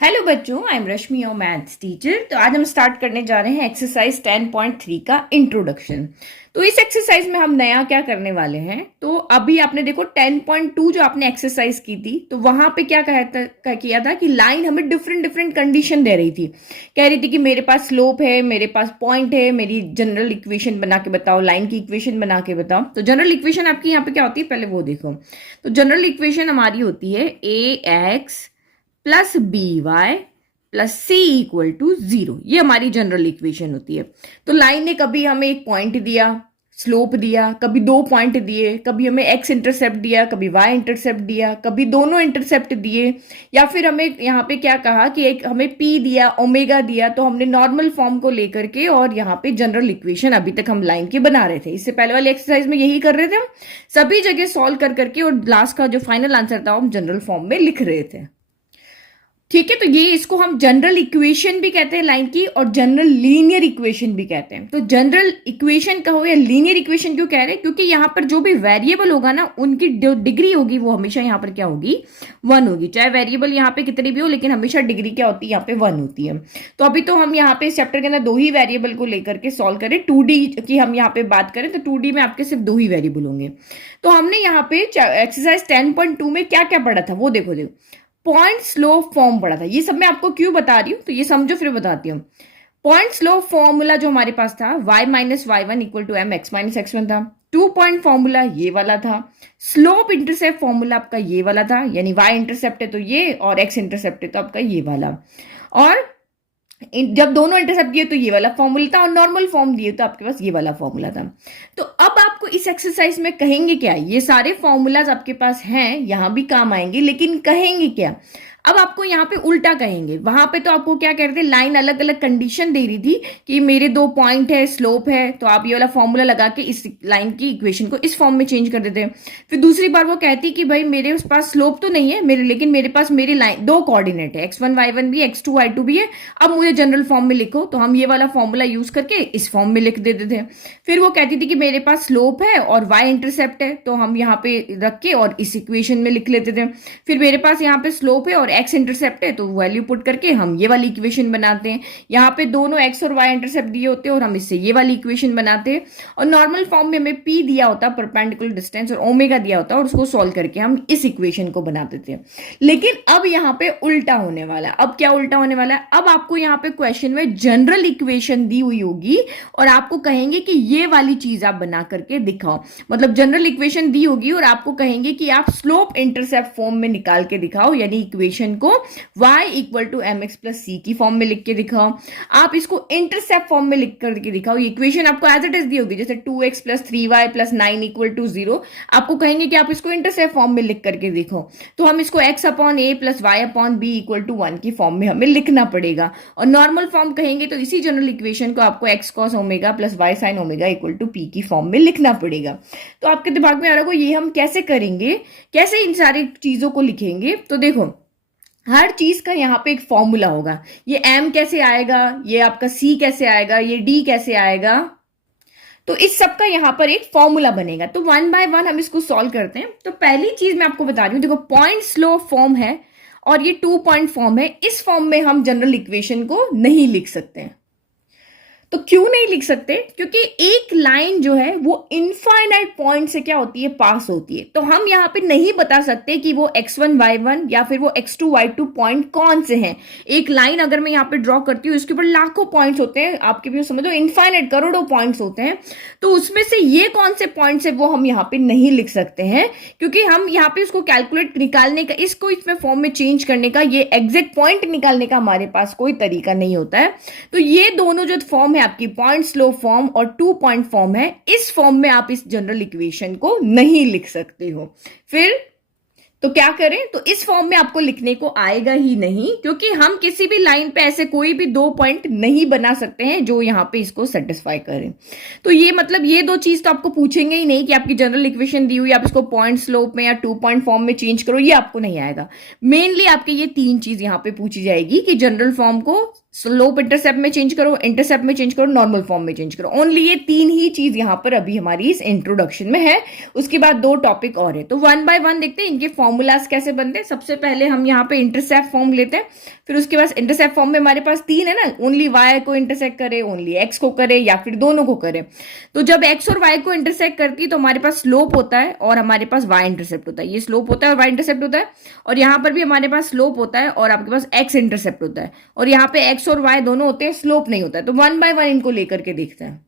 Hello बच्चों, I am Rashmi your maths teacher. तो आज हम स्टार्ट करने जा रहे हैं एक्सरसाइज 10.3 का इंट्रोडक्शन। तो इस एक्सरसाइज में हम नया क्या करने वाले हैं, तो अभी आपने देखो 10.2 जो आपने एक्सरसाइज की थी, तो वहां पे क्या किया था कि लाइन हमें डिफरेंट डिफरेंट कंडीशन दे रही थी। कह रही थी कि मेरे पास स्लोप है, मेरे पास पॉइंट है, मेरी जनरल इक्वेशन बना के बताओ, लाइन की इक्वेशन बना के बताओ। तो जनरल इक्वेशन आपकी यहाँ पे क्या होती है, पहले वो देखो। तो जनरल इक्वेशन हमारी होती है ax plus B Y plus C equal to zero. ये हमारी जनरल इक्वेशन होती है। तो लाइन ने कभी हमें एक पॉइंट दिया, स्लोप दिया, कभी दो पॉइंट दिए, कभी हमें एक्स इंटरसेप्ट दिया, कभी वाई इंटरसेप्ट दिया, कभी दोनों इंटरसेप्ट दिए, या फिर हमें यहाँ पे क्या कहा कि एक हमें पी दिया, ओमेगा दिया। तो हमने नॉर्मल फॉर्म को लेकर के और यहाँ पे जनरल इक्वेशन अभी तक हम लाइन की बना रहे थे। इससे पहले वाली एक्सरसाइज में यही कर रहे थे हम, सभी जगह सॉल्व कर करके, और लास्ट का जो फाइनल आंसर था हम जनरल फॉर्म में लिख रहे थे। ठीक है, तो ये इसको हम जनरल इक्वेशन भी कहते हैं लाइन की, और जनरल लीनियर इक्वेशन भी कहते हैं। तो जनरल इक्वेशन कहो या लीनियर इक्वेशन क्यों कह रहे हैं, क्योंकि यहाँ पर जो भी वेरिएबल होगा ना, उनकी जो डिग्री होगी वो हमेशा यहाँ पर क्या होगी, 1 होगी। चाहे वेरिएबल यहाँ पे कितनी भी हो, लेकिन हमेशा डिग्री क्या होती है, यहाँ पे 1 होती है। तो अभी तो हम यहाँ पे इस चैप्टर के अंदर दो ही वेरिएबल को लेकर के सॉल्व करें। 2D की हम यहाँ पे बात करें तो 2D में आपके सिर्फ दो ही वेरिएबल होंगे। तो हमने यहाँ पे एक्सरसाइज 10.2 में क्या क्या पढ़ा था वो देखो। पॉइंट स्लोप फॉर्म पढ़ा था। ये सब मैं आपको क्यों बता रही हूँ, तो ये समझो फिर बताती हूँ। पॉइंट स्लोप फॉर्मूला जो हमारे पास था, y minus Y one equal to M X minus X one था। 2 पॉइंट फॉर्मूला ये वाला था। स्लोप इंटरसेप्ट फॉर्मूला आपका ये वाला था, यानी y इंटरसेप्ट है तो ये, और x इंटरसेप्ट है तो आपका ये वाला। और जब दोनों इंटरसेप्ट दिए तो ये वाला फॉर्मूला था, और नॉर्मल फॉर्म दिए तो आपके पास ये वाला फॉर्मूला था। तो अब आपको इस एक्सरसाइज में कहेंगे क्या, ये सारे फॉर्मूलाज आपके पास हैं, यहां भी काम आएंगे, लेकिन कहेंगे क्या। अब आपको यहाँ पे उल्टा कहेंगे। वहां पे तो आपको क्या कह रहे थे, लाइन अलग अलग कंडीशन दे रही थी कि मेरे दो पॉइंट है, स्लोप है, तो आप ये वाला फॉर्मूला लगा के इस लाइन की इक्वेशन को इस फॉर्म में चेंज कर देते हैं। फिर दूसरी बार वो कहती कि भाई मेरे पास स्लोप तो नहीं है मेरे, लेकिन मेरे पास मेरी लाइन दो कोऑर्डिनेट है, x1 y1 भी, x2 y2 भी है। अब मुझे जनरल फॉर्म में लिखो, तो हम ये वाला फॉर्मूला यूज करके इस फॉर्म में लिख देते थे। फिर वो कहती थी कि मेरे पास स्लोप है और y इंटरसेप्ट है, तो हम यहाँ पे रख के और इस इक्वेशन में लिख लेते थे। फिर मेरे पास यहाँ पे स्लोप है और x इंटरसेप्ट है, तो वैल्यू पुट करके हम ये वाली इक्वेशन बनाते हैं। यहाँ पे दोनों x और y इंटरसेप्ट दिए होते हैं और हम इससे ये वाली इक्वेशन बनाते हैं। और नॉर्मल फॉर्म में हमें p दिया होता, परपेंडिकुलर डिस्टेंस, और ओमेगा दिया होता, और उसको सॉल्व करके हम इस इक्वेशन को बनाते थे। लेकिन अब यहाँ पे उल्टा होने वाला है। अब क्या उल्टा होने वाला है, अब आपको यहाँ पे क्वेश्चन में जनरल इक्वेशन दी हुई होगी और आपको कहेंगे कि ये वाली चीज आप बना करके दिखाओ। मतलब जनरल इक्वेशन दी होगी और आपको कहेंगे कि आप स्लोप इंटरसेप्ट फॉर्म में निकाल के दिखाओ, यानी इक्वेशन को y equal to M X plus C की फॉर्म में लिख के दिखाओ। आप इसको इंटरसेप्ट फॉर्म में लिख करके दिखाओ। ये इक्वेशन आपको एज इट इज दी होगी, जैसे 2x plus 3y plus 9 equal to 0। आपको कहेंगे कि आप इसको इंटरसेप्ट फॉर्म में लिख करके देखो, तो हम इसको x upon A plus Y upon B equal to 1 की फॉर्म में हमें लिखना पड़ेगा। और नॉर्मल फॉर्म कहेंगे तो इसी जनरल इक्वेशन को आपको x cos omega plus y sine omega equal to p की फॉर्म में लिखना पड़ेगा। तो आपके दिमाग में आ रहा होगा ये हम कैसे करेंगे, कैसे इन सारी चीजों को लिखेंगे। तो देखो, हर चीज का यहाँ पे एक फॉर्मूला होगा। ये m कैसे आएगा, ये आपका c कैसे आएगा, ये d कैसे आएगा, तो इस सब का यहाँ पर एक फॉर्मूला बनेगा। तो 1 बाय 1 हम इसको सॉल्व करते हैं। तो पहली चीज मैं आपको बता रही हूँ, देखो पॉइंट स्लो फॉर्म है और ये 2 पॉइंट फॉर्म है। इस फॉर्म में हम जनरल इक्वेशन को नहीं लिख सकते हैं। तो क्यों नहीं लिख सकते, क्योंकि एक लाइन जो है वो इनफाइनाइट पॉइंट से क्या होती है, पास होती है। तो हम यहाँ पे नहीं बता सकते कि वो x1 y1 या फिर वो x2 y2 पॉइंट कौन से हैं। एक लाइन अगर मैं यहाँ पे ड्रॉ करती हूँ, इसके ऊपर लाखों पॉइंट्स होते हैं, आपके भी समझो इनफाइनाइट करोड़ों पॉइंट्स होते हैं। तो उसमें से ये कौन से पॉइंट्स है वो हम यहाँ पे नहीं लिख सकते हैं, क्योंकि हम यहाँ पे उसको कैलकुलेट निकालने का, इसको इसमें फॉर्म में चेंज करने का, ये एग्जैक्ट पॉइंट निकालने का हमारे पास कोई तरीका नहीं होता है। तो ये दोनों जो फॉर्म है आपकी, पॉइंट स्लो फॉर्म और 2 पॉइंट फॉर्म है, इस फॉर्म में आप इस जनरल इक्वेशन को नहीं लिख सकते हो। फिर तो क्या करें, तो इस फॉर्म में आपको लिखने को आएगा ही नहीं, क्योंकि हम किसी भी लाइन पे ऐसे कोई भी 2 पॉइंट नहीं बना सकते हैं जो यहां पे इसको सेटिस्फाई करें। तो ये मतलब ये दो चीज तो आपको पूछेंगे ही नहीं कि आपकी जनरल इक्वेशन दी हुई, आप इसको पॉइंट स्लोप में या 2 पॉइंट फॉर्म में चेंज करो, ये आपको नहीं आएगा। मेनली आपके ये 3 चीज यहां पे पूछी जाएगी कि जनरल फॉर्म को स्लोप इंटरसेप्ट में चेंज करो, इंटरसेप्ट में चेंज करो, नॉर्मल फॉर्म में चेंज करो। ओनली ये तीन ही चीज यहां पर अभी हमारी इस इंट्रोडक्शन में है। उसके बाद दो टॉपिक और है, तो वन बाय वन देखते हैं इनके फॉर्मूलाज कैसे बनते हैं। सबसे पहले हम यहाँ पे इंटरसेप्ट फॉर्म लेते हैं, फिर उसके बाद इंटरसेप्ट फॉर्म में हमारे पास तीन है ना, ओनली वाई को इंटरसेक्ट करे, ओनली एक्स को करे, या फिर दोनों को करे। तो जब एक्स और वाई को इंटरसेक्ट करती है तो हमारे पास स्लोप होता है और हमारे पास वाई इंटरसेप्ट होता है। ये स्लोप होता है और वाई इंटरसेप्ट होता है, और यहाँ पर भी हमारे पास स्लोप होता है और आपके पास एक्स इंटरसेप्ट होता है, और यहाँ पे एक्स और वाई दोनों होते हैं, स्लोप नहीं होता है। तो वन बाय वन इनको लेकर के देखते हैं।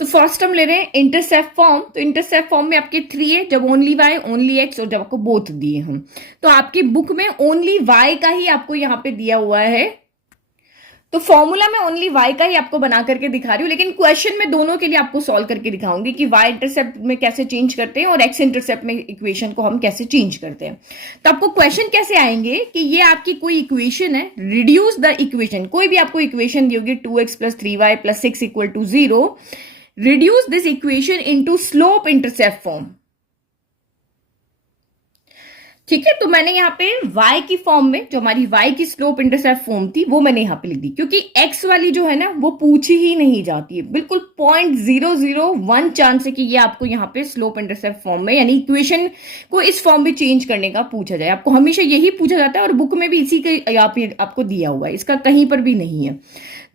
तो फर्स्ट हम ले रहे हैं इंटरसेप्ट फॉर्म। तो इंटरसेप्ट फॉर्म में आपके थ्री है, जब ओनली वाई, ओनली एक्स, और जब आपको बोथ दिए हम। तो आपकी बुक में ओनली वाई का ही आपको यहाँ पे दिया हुआ है, तो फॉर्मूला में ओनली वाई का ही आपको बना करके दिखा रही हूँ, लेकिन क्वेश्चन में दोनों के लिए आपको सॉल्व करके दिखाऊंगी कि वाई इंटरसेप्ट में कैसे चेंज करते हैं और एक्स इंटरसेप्ट में इक्वेशन को हम कैसे चेंज करते हैं। तो आपको क्वेश्चन कैसे आएंगे कि ये आपकी कोई इक्वेशन है, रिड्यूस द इक्वेशन। कोई भी आपको इक्वेशन दी होगी 2x + 3y + 6 = 0, reduce this equation into slope intercept form. ठीक है, तो मैंने यहाँ पे y की फॉर्म में, जो हमारी y की स्लोप इंटरसेप्ट फॉर्म थी, वो मैंने यहाँ पे लिख दी, क्योंकि x वाली जो है ना वो पूछी ही नहीं जाती है। बिल्कुल 0.001 चांस है कि ये आपको यहाँ पे स्लोप इंटरसेप्ट फॉर्म में, यानी इक्वेशन को इस फॉर्म में चेंज करने का पूछा जाए। आपको हमेशा यही पूछा जाता है और बुक में भी इसी का आपको दिया हुआ है, इसका कहीं पर भी नहीं है।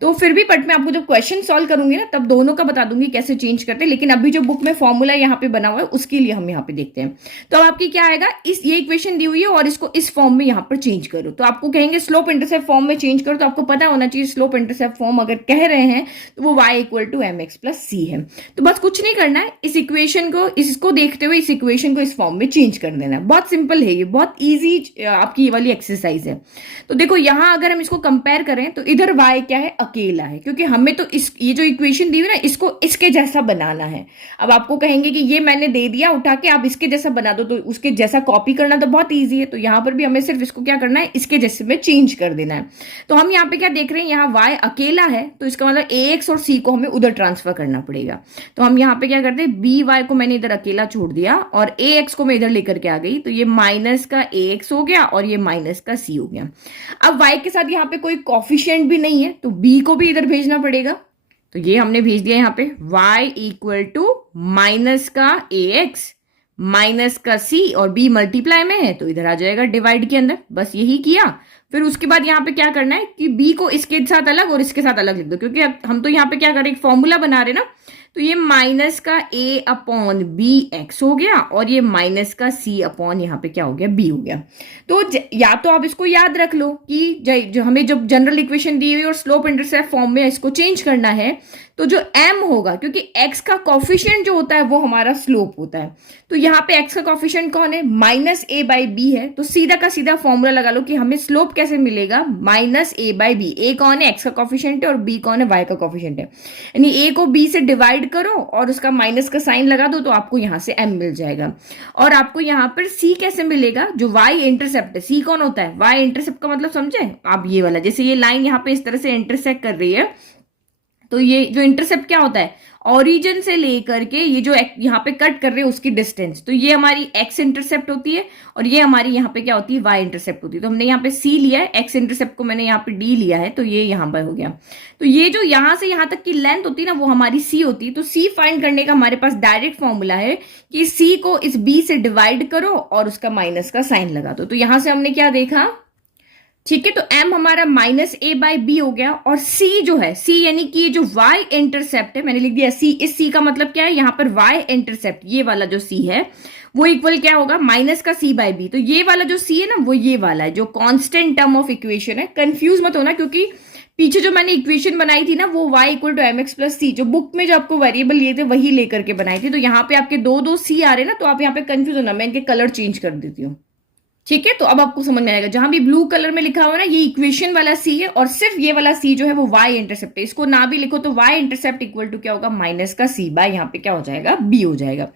तो फिर भी बट मैं आपको जब क्वेश्चन सॉल्व करूंगी ना तब दोनों का बता दूंगी कैसे चेंज करते हैं, लेकिन अभी जो बुक में फॉर्मूला यहाँ पे बना हुआ है उसके लिए हम यहाँ पे देखते हैं। तो अब आपकी क्या आएगा, ये इक्वेशन दी हुई है और इसको इस फॉर्म में यहाँ पर चेंज करो। तो आपको कहेंगे स्लोप इंटरसेप्ट फॉर्म में चेंज करो, तो आपको पता होना चाहिए स्लोप इंटरसेप्ट फॉर्म अगर कह रहे हैं तो वो y = mx + c है। तो बस कुछ नहीं करना है, इस इक्वेशन को, इसको देखते हुए इस इक्वेशन को इस फॉर्म में चेंज कर देना है। बहुत सिंपल है, ये बहुत ईजी आपकी ये वाली एक्सरसाइज है। तो देखो यहाँ अगर हम इसको कंपेयर करें तो इधर y क्या है, अकेला है, क्योंकि हमें तो ये जो इक्वेशन दी हुई ना इसको इसके जैसा बनाना है। अब आपको कहेंगे कि ये मैंने दे दिया उठा के, आप इसके जैसा बना दो, तो उसके जैसा कॉपी करना तो बहुत ईजी है। तो यहाँ पर भी हमें सिर्फ इसको क्या करना है, इसके जैसे में चेंज कर देना है। तो हम यहाँ पे क्या देख रहे हैं, यहाँ y अकेला है, तो इसका मतलब ax और c को हमें उधर ट्रांसफर करना पड़ेगा। तो हम यहाँ पे क्या करते हैं, by को मैंने इधर अकेला छोड़ दिया और ax को मैं इधर लेकर के आ गई, तो ये माइनस का ax हो गया और ये माइनस का c हो गया। अब y के साथ यहाँ पे कोई कॉफिशिएंट भी नहीं है, तो b को भी इधर भेजना पड़ेगा। तो ये हमने भेज दिया यहाँ पे y = माइनस का ax माइनस का c, और b मल्टीप्लाई में है तो इधर आ जाएगा डिवाइड के अंदर। बस यही किया। फिर उसके बाद यहाँ पे क्या करना है कि b को इसके साथ अलग और इसके साथ अलग लिख दो, क्योंकि हम तो यहाँ पे क्या करें, एक फॉर्मूला बना रहे ना। तो ये माइनस का a/bx हो गया और ये माइनस का c/ यहाँ पे क्या हो गया, b हो गया। तो या तो आप इसको याद रख लो कि जो हमें जब जनरल इक्वेशन दी हुई और स्लोप इंटरसेप्ट फॉर्म में इसको चेंज करना है, तो जो m होगा, क्योंकि x का कॉफिशिएंट जो होता है वो हमारा स्लोप होता है, तो यहाँ पे x का कॉफिशिएंट कौन है, -a/b है। तो सीधा का सीधा फॉर्मूला लगा लो कि हमें स्लोप कैसे मिलेगा, -a/b। a कौन है, x का कॉफिशिएंट है, और b कौन है, y का कॉफिशिएंट है। यानी a को b से डिवाइड करो और उसका माइनस का साइन लगा दो, तो आपको यहां से m मिल जाएगा। और आपको यहां पर c कैसे मिलेगा, जो y इंटरसेप्ट है। c कौन होता है, y इंटरसेप्ट का मतलब समझे आप, ये वाला, जैसे ये लाइन यहाँ पे इस तरह से इंटरसेक्ट कर रही है, तो ये जो इंटरसेप्ट क्या होता है, ओरिजिन से लेकर के ये जो यहाँ पे कट कर रहे हैं उसकी डिस्टेंस। तो ये हमारी x इंटरसेप्ट होती है और ये हमारी यहाँ पे क्या होती है, y इंटरसेप्ट होती है। तो हमने यहाँ पे c लिया है, x इंटरसेप्ट को मैंने यहाँ पे d लिया है, तो ये यहाँ पर हो गया। तो ये जो यहाँ से यहाँ तक की लेंथ होती है ना वो हमारी c होती है। तो c फाइंड करने का हमारे पास डायरेक्ट फॉर्मूला है कि c को इस b से डिवाइड करो और उसका माइनस का साइन लगा दो। तो यहां से हमने क्या देखा, ठीक है, तो m हमारा -a/b हो गया, और c जो है, c यानी कि ये जो y इंटरसेप्ट है, मैंने लिख दिया c। इस c का मतलब क्या है, यहाँ पर y इंटरसेप्ट, ये वाला जो c है वो इक्वल क्या होगा, माइनस का c/b। तो ये वाला जो c है ना वो ये वाला है जो कांस्टेंट टर्म ऑफ इक्वेशन है। कंफ्यूज मत होना, क्योंकि पीछे जो मैंने इक्वेशन बनाई थी ना वो y = mx + c, जो बुक में जो आपको वेरिएबल लिए थे वही लेकर के बनाई थी। तो यहाँ पे आपके दो c आ रहे ना, तो आप यहाँ पे कंफ्यूज होना, मैं इनके कलर चेंज कर देती हूँ। ठीक है, तो अब आपको समझ में आएगा, जहां भी ब्लू कलर में लिखा हुआ ना ये इक्वेशन वाला सी है, और सिर्फ ये वाला सी जो है वो y इंटरसेप्ट है। इसको ना भी लिखो तो y इंटरसेप्ट इक्वल टू क्या होगा, माइनस का c बाय यहाँ पे क्या हो जाएगा, b हो जाएगा।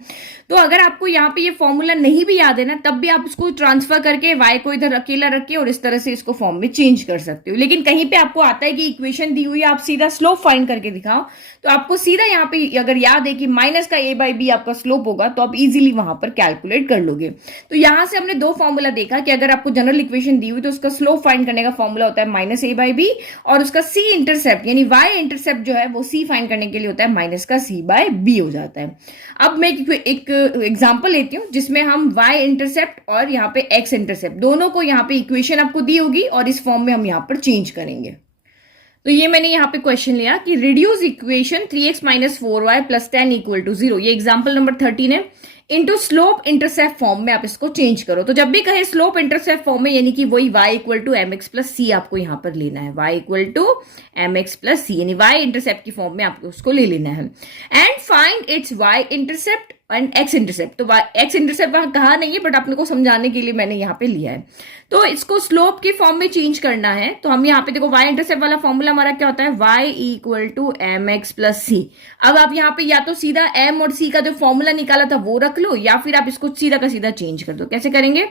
तो अगर आपको यहाँ पे ये फॉर्मूला नहीं भी याद है ना, तब भी आप इसको ट्रांसफर करके y को इधर अकेला रख के और इस तरह से इसको फॉर्म में चेंज कर सकते हो। लेकिन कहीं पे आपको आता है कि इक्वेशन दी हुई है, आप सीधा स्लोप फाइंड करके दिखाओ, तो आपको सीधा यहाँ पे अगर याद है कि माइनस का a/b आपका स्लोप होगा, तो आप इजीली वहां पर कैलकुलेट कर लोगे। तो यहां से हमने दो फॉर्मूला देखा कि अगर आपको जनरल इक्वेशन दी हुई तो उसका स्लोप फाइंड करने का फॉर्मूला होता है माइनस ए बाई बी, और उसका सी इंटरसेप्ट यानी वाई इंटरसेप्ट जो है वो सी फाइंड करने के लिए होता है माइनस का सी बाय बी हो जाता है। अब मैं एक एग्जांपल लेती हूँ जिसमें हम वाई इंटरसेप्ट और यहाँ पे एक्स इंटरसेप्ट दोनों को यहाँ पे इक्वेशन आपको दी होगी और इस फॉर्म में हम यहाँ पर चेंज करेंगे। तो ये मैंने यहाँ पे क्वेश्चन लिया कि reduce equation 3x minus 4y plus 10 equal to 0, ये एग्जाम्पल नंबर 13 है, इनटू स्लोप इंटरसेप्ट फॉर्म में आप इसको चेंज करो। तो जब भी कहे स्लोप इंटरसेप्ट फॉर्म में यानी कि वही y equal to M X plus C आपको यहां पर लेना है, y equal to M X plus C यानी y इंटरसेप्ट की फॉर्म में आपको उसको ले लेना है। And find its y intercept and x intercept. तो एक्स इंटरसेप्ट वहां कहा नहीं है बट आपने को समझाने के लिए मैंने यहाँ पे लिया है। तो इसको स्लोप की फॉर्म में चेंज करना है तो हम यहाँ पे देखो y इंटरसेप्ट वाला फॉर्मूला हमारा क्या होता है, y equal to M X plus C. अब आप यहाँ पे या तो सीधा m और c का जो फॉर्मूला निकाला था वो रख लो या फिर आप इसको सीधा का सीधा चेंज कर दो। कैसे करेंगे,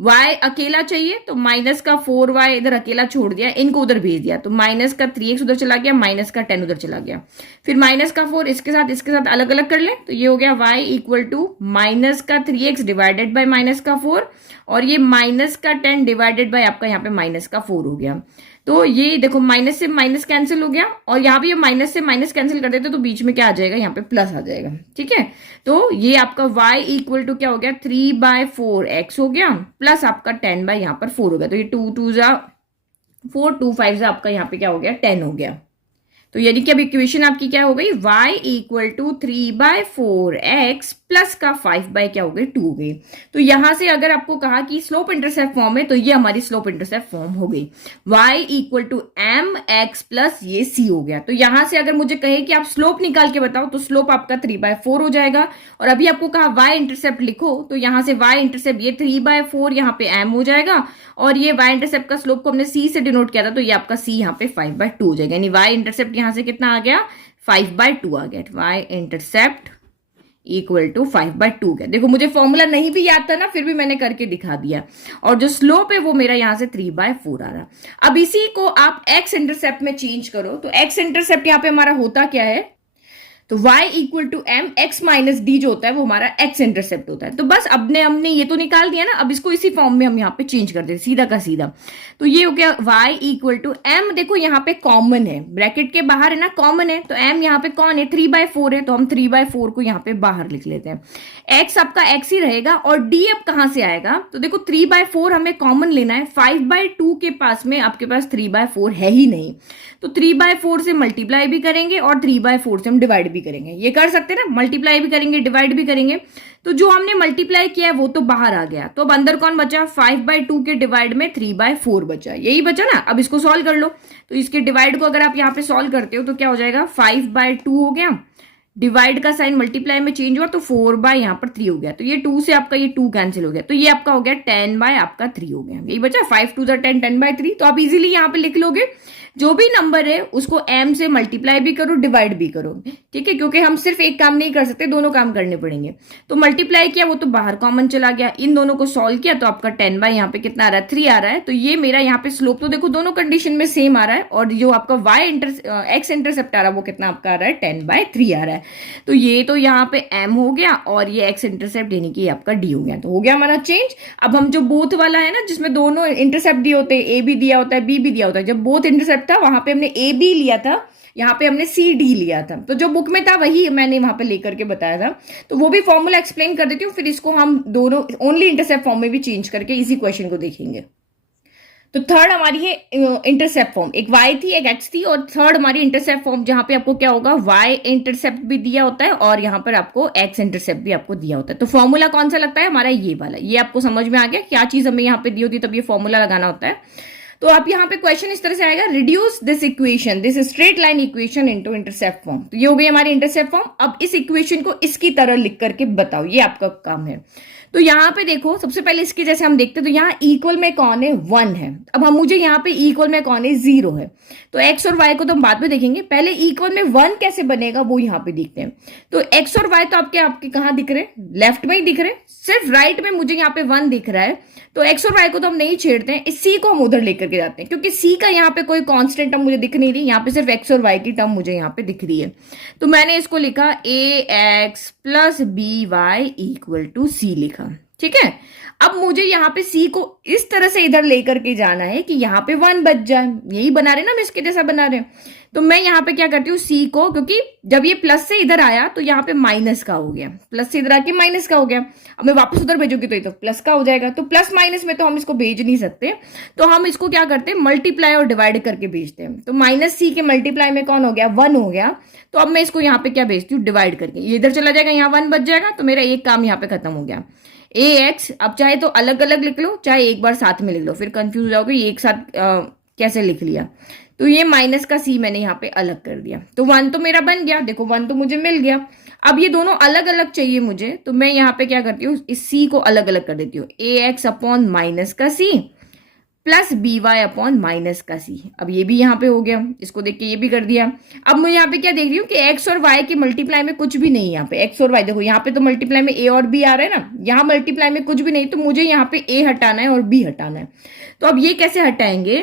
y अकेला चाहिए तो माइनस का 4y इधर अकेला छोड़ दिया, इनको उधर भेज दिया तो माइनस का 3x उधर चला गया, माइनस का 10 उधर चला गया, फिर माइनस का 4 इसके साथ अलग अलग कर ले तो ये हो गया y इक्वल टू माइनस का 3x डिवाइडेड बाय माइनस का 4 और ये माइनस का 10 डिवाइडेड बाय आपका यहाँ पे माइनस का 4 हो गया। तो ये देखो माइनस से माइनस कैंसिल हो गया और यहाँ भी माइनस से माइनस कैंसिल कर देते तो बीच में क्या आ जाएगा, यहाँ पे प्लस आ जाएगा। ठीक है, तो ये आपका y इक्वल टू क्या हो गया 3/4x हो गया प्लस आपका 10 बाय यहाँ पर 4 हो गया। तो ये 2 2 जा 4 2 5 जा आपका यहाँ पे क्या हो गया 10 हो गया। तो यानी कि अब इक्वेशन आपकी क्या हो गई, y equal to 3/4x plus का 5 बाय क्या हो गई 2 हो गई। तो यहां से अगर आपको कहा कि स्लोप इंटरसेप्ट फॉर्म है तो ये हमारी स्लोप इंटरसेप्ट फॉर्म हो गई, y equal to M X plus ये c हो गया। तो यहां से अगर मुझे कहे कि आप स्लोप निकाल के बताओ तो स्लोप आपका 3/4 हो जाएगा और अभी आपको कहा y इंटरसेप्ट लिखो तो यहां से y इंटरसेप्ट ये 3/4 यहाँ पे m हो जाएगा और ये y इंटरसेप्ट का स्लोप को हमने c से डिनोट किया था तो ये आपका c यहाँ पे 5/2 हो जाएगा, यानी y इंटरसेप्ट यहां से कितना आ गया 5/2 आ गया, y इंटरसेप्ट इक्वल टू 5/2 गया। देखो मुझे फॉर्मूला नहीं भी याद था ना फिर भी मैंने करके दिखा दिया और जो स्लोप है वो मेरा यहां से 3/4 आ रहा। अब इसी को आप x इंटरसेप्ट में चेंज करो तो x इंटरसेप्ट यहां पे हमारा होता क्या है, तो y equal to M X minus D जो होता है वो हमारा x इंटरसेप्ट होता है। तो बस हमने ये तो निकाल दिया ना, अब इसको इसी फॉर्म में हम यहाँ पे चेंज कर देते सीधा का सीधा। तो ये हो गया y इक्वल टू m, देखो यहाँ पे कॉमन है, ब्रैकेट के बाहर है ना कॉमन है, तो m यहाँ पे कौन है 3/4 है तो हम 3/4 को यहाँ पे बाहर लिख लेते हैं। x आपका x ही रहेगा और d अब कहां से आएगा, तो देखो 3/4 हमें कॉमन लेना है, 5/2 के पास में आपके पास 3/4 है ही नहीं तो 3/4 से मल्टीप्लाई भी करेंगे और 3/4 से हम डिवाइड भी करेंगे। ये कर सकते हैं ना, मल्टीप्लाई भी करेंगे डिवाइड भी करेंगे। तो जो हमने मल्टीप्लाई किया है वो तो बाहर आ गया, तो अब अंदर कौन बचा 5/2 के डिवाइड में 3/4 बचा, यही बचा ना। अब इसको सॉल्व कर लो तो इसके डिवाइड को अगर आप यहाँ पे सॉल्व करते हो तो क्या हो जाएगा 5/2 हो गया, डिवाइड का साइन मल्टीप्लाई में चेंज हुआ तो 4 यहाँ पर 3 हो गया, तो ये 2 से आपका ये 2 कैंसिल हो गया तो ये आपका हो गया 10 आपका 3 हो गया, यही बचा 5 2 10 10/3। तो आप इजीली यहाँ पे लिख लोगे जो भी नंबर है उसको m से मल्टीप्लाई भी करो डिवाइड भी करो, ठीक है, क्योंकि हम सिर्फ एक काम नहीं कर सकते, दोनों काम करने पड़ेंगे। तो मल्टीप्लाई किया वो तो बाहर कॉमन चला गया, इन दोनों को सॉल्व किया तो आपका 10 यहाँ पे कितना आ रहा है 3 आ रहा है। तो ये मेरा यहाँ पे स्लोप तो देखो दोनों कंडीशन में सेम आ रहा है और जो आपका x इंटरसेप्ट आ रहा है वो कितना आपका आ रहा है 10/3 आ रहा है। तो ये तो यहाँ पे m हो गया और ये x इंटरसेप्ट यानी कि आपका d हो गया, तो हो गया हमारा चेंज। अब हम जो बोथ वाला है ना जिसमें दोनों इंटरसेप्ट दिए होते हैं, a भी दिया होता है b भी दिया होता है, जब बोथ इंटरसेप्ट था वहां पे हमने ए बी लिया था, यहाँ पे हमने सी डी लिया था, तो जो बुक में था वही मैंने वहां पे लेकर के बताया था। तो वो भी फॉर्मूला एक्सप्लेन कर देती हूँ, फिर इसको हम दोनों ओनली इंटरसेप्ट फॉर्म में भी चेंज करके इसी क्वेश्चन को देखेंगे। तो थर्ड हमारी है इंटरसेप्ट फॉर्म, एक y थी एक x थी और थर्ड हमारी इंटरसेप्ट फॉर्म जहां पे आपको क्या होगा y इंटरसेप्ट भी दिया होता है और यहाँ पर आपको x इंटरसेप्ट भी आपको दिया होता है। तो फॉर्मूला कौन सा लगता है हमारा ये वाला, ये आपको समझ में आ गया क्या चीज हमें यहाँ पे दी होती तब ये फॉर्मूला लगाना होता है। तो आप यहाँ पे क्वेश्चन इस तरह से आएगा, reduce this equation this straight line equation into intercept form. तो ये हो गई हमारी इंटरसेप्ट फॉर्म। अब इस इक्वेशन को इसकी तरह लिख करके बताओ, ये आपका काम है। तो यहाँ पे देखो सबसे पहले इसके जैसे हम देखते हैं तो यहाँ इक्वल में कौन है 1 है, अब हम मुझे यहाँ पे इक्वल में कौन है 0 है। तो x और y को तो हम बाद में देखेंगे, पहले इक्वल में 1 कैसे बनेगा वो यहाँ पे देखते हैं। तो x और y तो आपके कहाँ दिख रहे हैं, लेफ्ट में ही दिख रहे हैं, सिर्फ राइट में मुझे यहाँ पे 1 दिख रहा है। तो x और y को तो हम नहीं छेड़ते हैं, इस c को हम उधर लेकर के जाते हैं क्योंकि c का यहाँ पे कोई कांस्टेंट टर्म मुझे दिख नहीं रही, यहाँ पे सिर्फ x और y की टर्म मुझे यहाँ पे दिख रही है। तो मैंने इसको लिखा ax plus by equal to c लिखा, ठीक है। अब मुझे यहाँ पे सी को इस तरह से इधर लेकर के जाना है कि यहाँ पे 1 बच जाए, यही बना रहे ना, हम इसके जैसा बना रहे हैं। तो मैं यहाँ पे क्या करती हूँ, सी को, क्योंकि जब ये प्लस से इधर आया तो यहाँ पे माइनस का हो गया, प्लस से इधर आके माइनस का हो गया। अब मैं वापस उधर भेजूंगी तो ये तो प्लस का हो जाएगा, तो प्लस माइनस में तो हम इसको भेज नहीं सकते, तो हम इसको क्या करते हैं, मल्टीप्लाई और डिवाइड करके भेजते हैं। तो माइनस सी के मल्टीप्लाई में कौन हो गया, 1 हो गया। तो अब मैं इसको यहाँ पे क्या भेजती हूँ, डिवाइड करके, ये इधर चला जाएगा, यहाँ 1 बच जाएगा, तो मेरा एक काम यहाँ पे खत्म हो गया। ए एक्स, अब चाहे तो अलग अलग लिख लो, चाहे एक बार साथ में लिख लो, फिर कंफ्यूज हो जाओगे एक साथ कैसे लिख लिया। तो ये माइनस का सी मैंने यहाँ पे अलग कर दिया, तो 1 तो मेरा बन गया, देखो 1 तो मुझे मिल गया। अब ये दोनों अलग अलग चाहिए मुझे, तो मैं यहाँ पे क्या करती हूँ, इस सी को अलग अलग कर देती हूँ, ए एक्स अपॉन माइनस का C plus B Y upon minus का सी। अब ये भी यहाँ पे हो गया, इसको देख के ये भी कर दिया। अब मैं यहाँ पे क्या देख रही हूँ कि एक्स और वाई के मल्टीप्लाई में कुछ भी नहीं है, यहाँ पे एक्स और वाई देखो, यहाँ पे तो मल्टीप्लाई में ए और बी आ रहा है ना, यहाँ मल्टीप्लाई में कुछ भी नहीं, तो मुझे यहाँ पे ए हटाना है और बी हटाना है। तो अब ये कैसे हटाएंगे,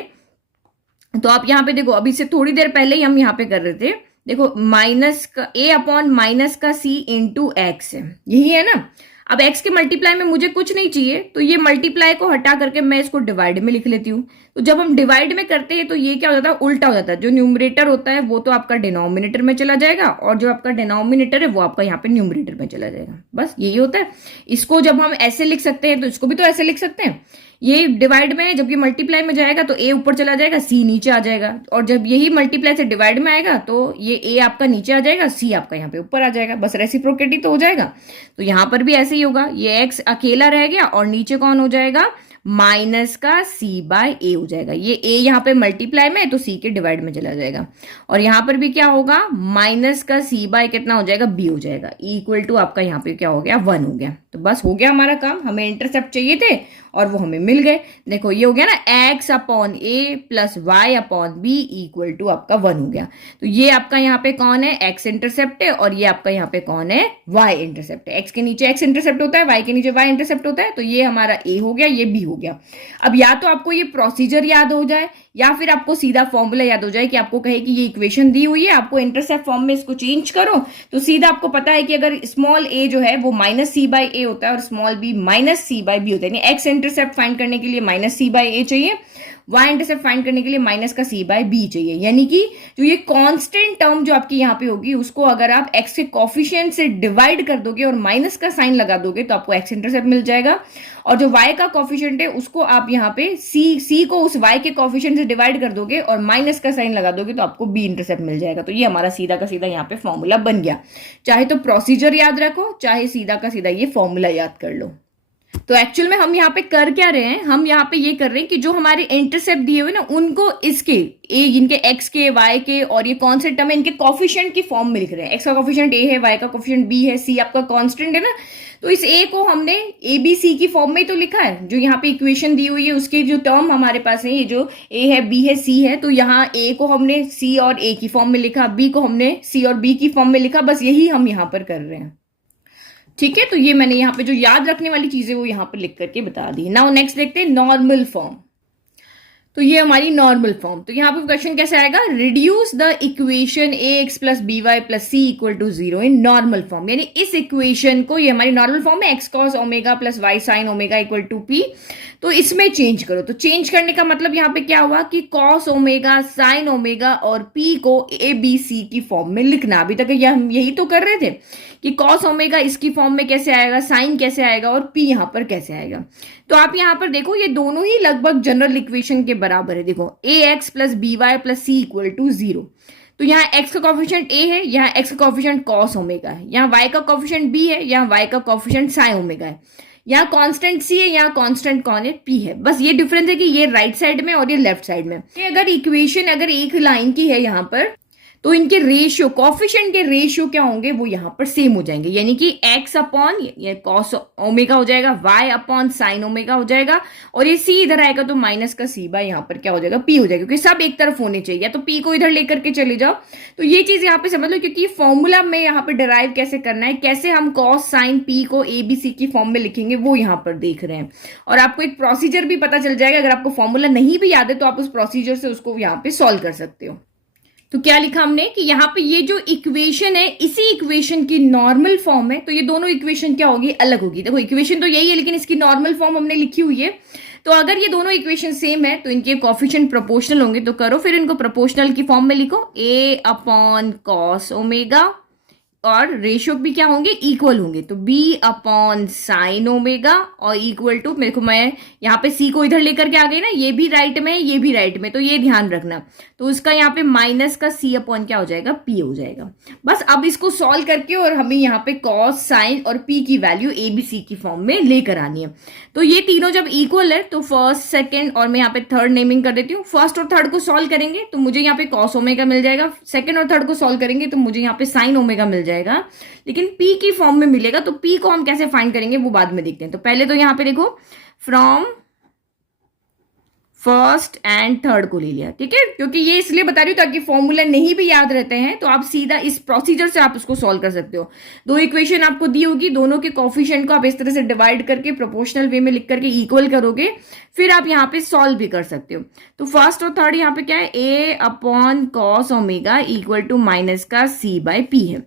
तो आप यहाँ पे देखो, अभी से थोड़ी देर पहले ही हम यहाँ पे कर रहे थे, देखो माइनस का ए अपॉन माइनस का सी इंटू एक्स है, यही है ना। अब x के मल्टीप्लाई में मुझे कुछ नहीं चाहिए, तो ये मल्टीप्लाई को हटा करके मैं इसको डिवाइड में लिख लेती हूँ। तो जब हम डिवाइड में करते हैं तो ये क्या हो जाता है, उल्टा हो जाता है, जो न्यूमरेटर होता है वो तो आपका डिनोमिनेटर में चला जाएगा, और जो आपका डिनोमिनेटर है वो आपका यहाँ पे न्यूमरेटर में चला जाएगा, बस यही होता है। इसको जब हम ऐसे लिख सकते हैं तो इसको भी तो ऐसे लिख सकते हैं। ये डिवाइड में है, जब ये मल्टीप्लाई में जाएगा तो ए ऊपर चला जाएगा, सी नीचे आ जाएगा, और जब यही मल्टीप्लाई से डिवाइड में आएगा तो ये ए आपका नीचे आ जाएगा, सी आपका यहाँ पे ऊपर आ जाएगा, बस रेसिप्रोकेटी तो हो जाएगा। तो यहाँ पर भी ऐसे ही होगा, ये एक्स अकेला रह गया और नीचे कौन हो जाएगा, माइनस का सी बाय ए हो जाएगा। ये ए यहाँ पे मल्टीप्लाई में है तो सी के डिवाइड में चला जाएगा, और यहाँ पर भी क्या होगा, माइनस का सी बाय कितना हो जाएगा, बी हो जाएगा, इक्वल टू आपका यहाँ पे क्या हो गया, 1 हो गया। तो बस हो गया हमारा काम, हमें इंटरसेप्ट चाहिए थे और वो हमें मिल गए। देखो ये हो गया ना, X upon A plus Y upon B equal to आपका 1 हो गया। तो ये आपका यहाँ पे कौन है, एक्स इंटरसेप्ट है, और ये आपका यहाँ पे कौन है, वाई इंटरसेप्ट है। एक्स के नीचे एक्स इंटरसेप्ट होता है, वाई के नीचे वाई इंटरसेप्ट होता है, तो ये हमारा ए हो गया, ये बी हो गया। अब या तो आपको ये प्रोसीजर याद हो जाए, या फिर आपको सीधा फॉर्मूला याद हो जाए कि आपको कहे कि ये इक्वेशन दी हुई है, आपको इंटरसेप्ट फॉर्म में इसको चेंज करो, तो सीधा आपको पता है कि अगर स्मॉल ए जो है वो माइनस सी बाई ए होता है और small B minus C by B होता है, यानी एक्स इंटरसेप्ट फाइंड करने के लिए माइनस सी बाई ए चाहिए, वाई इंटरसेप्ट फाइंड करने के लिए माइनस का सी बाय बी चाहिए। यानी कि जो ये कांस्टेंट टर्म जो आपकी यहाँ पे होगी उसको अगर आप एक्स के कोफिशिएंट से डिवाइड कर दोगे और माइनस का साइन लगा दोगे तो आपको एक्स इंटरसेप्ट मिल जाएगा, और जो y का कोफिशिएंट है उसको आप यहाँ पे c को उस y के कोफिशिएंट से डिवाइड कर दोगे और माइनस का साइन लगा दोगे तो आपको b इंटरसेप्ट मिल जाएगा। तो ये हमारा सीधा का सीधा यहाँ पे फॉर्मूला बन गया। चाहे तो प्रोसीजर याद रखो, चाहे सीधा का सीधा ये फॉर्मूला याद कर लो। तो एक्चुअल में हम यहाँ पे कर क्या रहे हैं, हम यहाँ पे ये कर रहे हैं कि जो हमारे इंटरसेप्ट दिए हुए ना उनको इसके इनके एक्स के वाई के और ये कौन से टर्म है इनके कोफिशिएंट की फॉर्म में लिख रहे हैं। एक्स का कोफिशिएंट ए है, वाई का कोफिशिएंट बी है, सी आपका कांस्टेंट है ना, तो इस ए को हमने ए बी सी की फॉर्म में ही तो लिखा है। जो यहाँ पे इक्वेशन दी हुई है उसके जो टर्म हमारे पास है, ये जो ए है, बी है, सी है, तो यहाँ ए को हमने सी और ए की फॉर्म में लिखा, बी को हमने सी और बी की फॉर्म में लिखा, बस यही हम यहाँ पर कर रहे हैं। ठीक है, तो ये मैंने यहाँ पे जो याद रखने वाली चीजें वो यहाँ पे लिख करके बता दी। नाउ नेक्स्ट देखते हैं नॉर्मल फॉर्म। तो ये हमारी नॉर्मल फॉर्म। तो यहाँ पे क्वेश्चन कैसे आएगा, reduce the equation A X plus B Y plus C equal to 0 in normal form. यानी इस इक्वेशन को, ये हमारी नॉर्मल फॉर्म है, X cos omega plus Y sine omega equal to P, तो इसमें चेंज करो। तो चेंज करने का मतलब यहाँ पे क्या हुआ कि कॉस ओमेगा साइन ओमेगा और पी को ए बी सी की फॉर्म में लिखना। अभी तक हम यही तो कर रहे थे कि कॉस ओमेगा इसकी फॉर्म में कैसे आएगा, साइन कैसे आएगा और पी यहाँ पर कैसे आएगा। तो आप यहाँ पर देखो ये दोनों ही लगभग जनरल इक्वेशन के बराबर है। देखो A X plus B Y plus C equal to 0, तो यहाँ x का कोफिशिएंट a है, यहाँ x का कोफिशिएंट cos ओमेगा है, यहाँ y का कोफिशिएंट b है, यहाँ y का कोफिशिएंट sin ओमेगा है, यहाँ कांस्टेंट c है, यहाँ कांस्टेंट कौन है, p है। बस ये डिफरेंस है कि ये राइट साइड में और ये लेफ्ट साइड में। ये अगर इक्वेशन अगर एक लाइन की है यहाँ पर, तो इनके रेशियो, कोफिशिएंट के रेशियो क्या होंगे वो यहाँ पर सेम हो जाएंगे। यानी कि x अपॉन ये कॉस ओमेगा हो जाएगा, y अपॉन साइन ओमेगा हो जाएगा, और ये c इधर आएगा तो माइनस का c बाय यहाँ पर क्या हो जाएगा, p हो जाएगा, क्योंकि सब एक तरफ होने चाहिए। या तो p को इधर लेकर के चले जाओ। तो ये चीज यहाँ पे समझ लो, क्योंकि ये फॉर्मूला में यहाँ पे डिराइव कैसे करना है, कैसे हम कॉस साइन p को a b c की फॉर्म में लिखेंगे वो यहाँ पर देख रहे हैं। और आपको एक प्रोसीजर भी पता चल जाएगा, अगर आपको फॉर्मूला नहीं भी याद है तो आप उस प्रोसीजर से उसको यहाँ पे सॉल्व कर सकते हो। तो क्या लिखा हमने कि यहाँ पे ये जो इक्वेशन है इसी इक्वेशन की नॉर्मल फॉर्म है, तो ये दोनों इक्वेशन क्या होगी, अलग होगी। देखो इक्वेशन तो यही है लेकिन इसकी नॉर्मल फॉर्म हमने लिखी हुई है। तो अगर ये दोनों इक्वेशन सेम है तो इनके कोफिशिएंट प्रोपोर्शनल होंगे, तो करो फिर इनको प्रोपोर्शनल की फॉर्म में लिखो, a अपॉन कॉस ओमेगा, और रेशियो भी क्या होंगे, इक्वल होंगे। तो b अपॉन साइन ओमेगा और इक्वल टू, मेरे को मैं यहाँ पे c को इधर लेकर के आ गई ना, ये भी राइट में ये भी राइट में, तो ये ध्यान रखना। तो उसका यहाँ पे माइनस का c अपॉन क्या हो जाएगा, p हो जाएगा। बस अब इसको सॉल्व करके और हमें यहाँ पे कॉस साइन और p की वैल्यू a b c की फॉर्म में लेकर आनी है। तो ये तीनों जब इक्वल है तो फर्स्ट सेकंड और मैं यहाँ पे थर्ड नेमिंग कर देती हूँ। फर्स्ट और थर्ड को सॉल्व करेंगे तो मुझे यहाँ पे कॉस ओमेगा मिल जाएगा, सेकंड और थर्ड को सॉल्व करेंगे तो मुझे यहाँ पे साइन ओमेगा मिल जाएगा, लेकिन p की फॉर्म में मिलेगा। तो p को हम कैसे फाइंड करेंगे वो बाद में देखते हैं। तो पहले तो यहाँ पे देखो फ्रॉम फर्स्ट एंड थर्ड को ले लिया, ठीक है, क्योंकि ये इसलिए बता रही हूँ ताकि फॉर्मूला नहीं भी याद रहते हैं तो आप सीधा इस प्रोसीजर से आप उसको सॉल्व कर सकते हो। दो इक्वेशन आपको दी होगी, दोनों के कोफिशिएंट को आप इस तरह से डिवाइड करके प्रोपोर्शनल वे में लिख करके इक्वल करोगे, फिर आप यहाँ पे सॉल्व भी कर सकते हो। तो फर्स्ट और थर्ड यहाँ पे क्या है, a upon cos omega equal to minus का c बाय p है।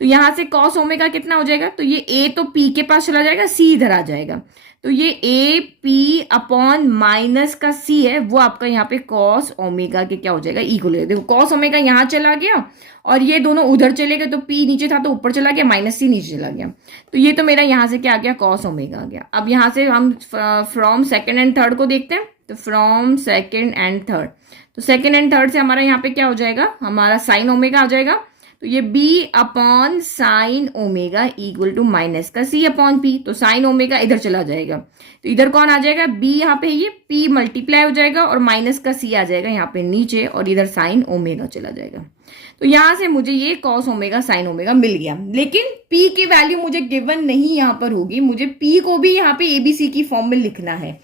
तो यहां से कॉस ओमेगा कितना हो जाएगा, तो ये a तो p के पास चला जाएगा, c इधर आ जाएगा, तो ये a p अपॉन माइनस का c है वो आपका यहाँ पे कॉस ओमेगा के क्या हो जाएगा, इक्वल हो जाएगा। देखो कॉस ओमेगा यहाँ चला गया और ये दोनों उधर चले गए, तो p नीचे था तो ऊपर चला गया, माइनस c नीचे चला गया, तो ये तो मेरा यहाँ से क्या आ गया, कॉस ओमेगा आ गया। अब यहाँ से हम फ्रॉम सेकेंड एंड थर्ड को देखते हैं। तो फ्रॉम सेकेंड एंड थर्ड, तो सेकेंड एंड थर्ड से हमारा यहाँ पे क्या हो जाएगा, हमारा साइन ओमेगा आ जाएगा। तो ये b upon sine omega equal to minus का c अपॉन p, तो साइन ओमेगा इधर चला जाएगा, तो इधर कौन आ जाएगा, b यहाँ पे, ये p मल्टीप्लाई हो जाएगा और माइनस का c आ जाएगा यहाँ पे नीचे, और इधर साइन ओमेगा चला जाएगा। तो यहां से मुझे ये कॉस ओमेगा साइन ओमेगा मिल गया, लेकिन p की वैल्यू मुझे गिवन नहीं यहाँ पर होगी, मुझे p को भी यहाँ पे abc की फॉर्म में लिखना है।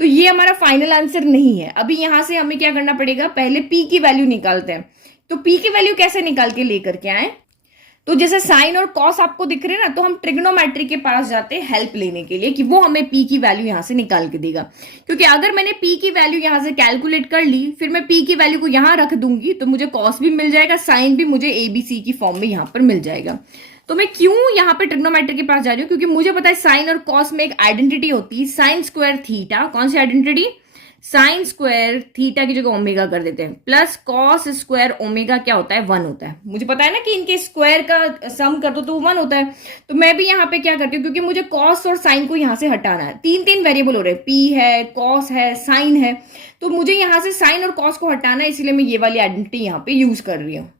तो ये हमारा फाइनल आंसर नहीं है। अभी यहां से हमें क्या करना पड़ेगा, पहले p की वैल्यू निकालते हैं। तो p की वैल्यू कैसे निकाल के लेकर के आए, तो जैसे साइन और कॉस आपको दिख रहे हैं ना, तो हम ट्रिग्नोमेट्री के पास जाते हैं हेल्प लेने के लिए कि वो हमें p की वैल्यू यहां से निकाल के देगा। क्योंकि अगर मैंने p की वैल्यू यहां से कैलकुलेट कर ली, फिर मैं p की वैल्यू को यहां रख दूंगी तो मुझे कॉस भी मिल जाएगा, साइन भी मुझे abc की फॉर्म में यहां पर मिल जाएगा। तो मैं क्यों यहाँ पे ट्रिग्नोमेट्री के पास जा रही हूँ, क्योंकि मुझे पता है साइन और कॉस में एक आइडेंटिटी होती है, साइन स्क्वायर थीटा। कौन सी आइडेंटिटी, साइन स्क्वायर थीटा की जगह ओमेगा कर देते हैं, प्लस कॉस स्क्वायर ओमेगा क्या होता है, 1 होता है। मुझे पता है ना कि इनके स्क्वायर का सम कर दो तो 1 होता है। तो मैं भी यहाँ पे क्या करती हूँ, क्योंकि मुझे कॉस और साइन को यहाँ से हटाना है, तीन वेरिएबल हो रहे हैं, p है, कॉस है, साइन है, तो मुझे यहाँ से साइन और कॉस को हटाना है, इसलिए मैं ये वाली आइडेंटिटी यहाँ पे यूज कर रही हूँ।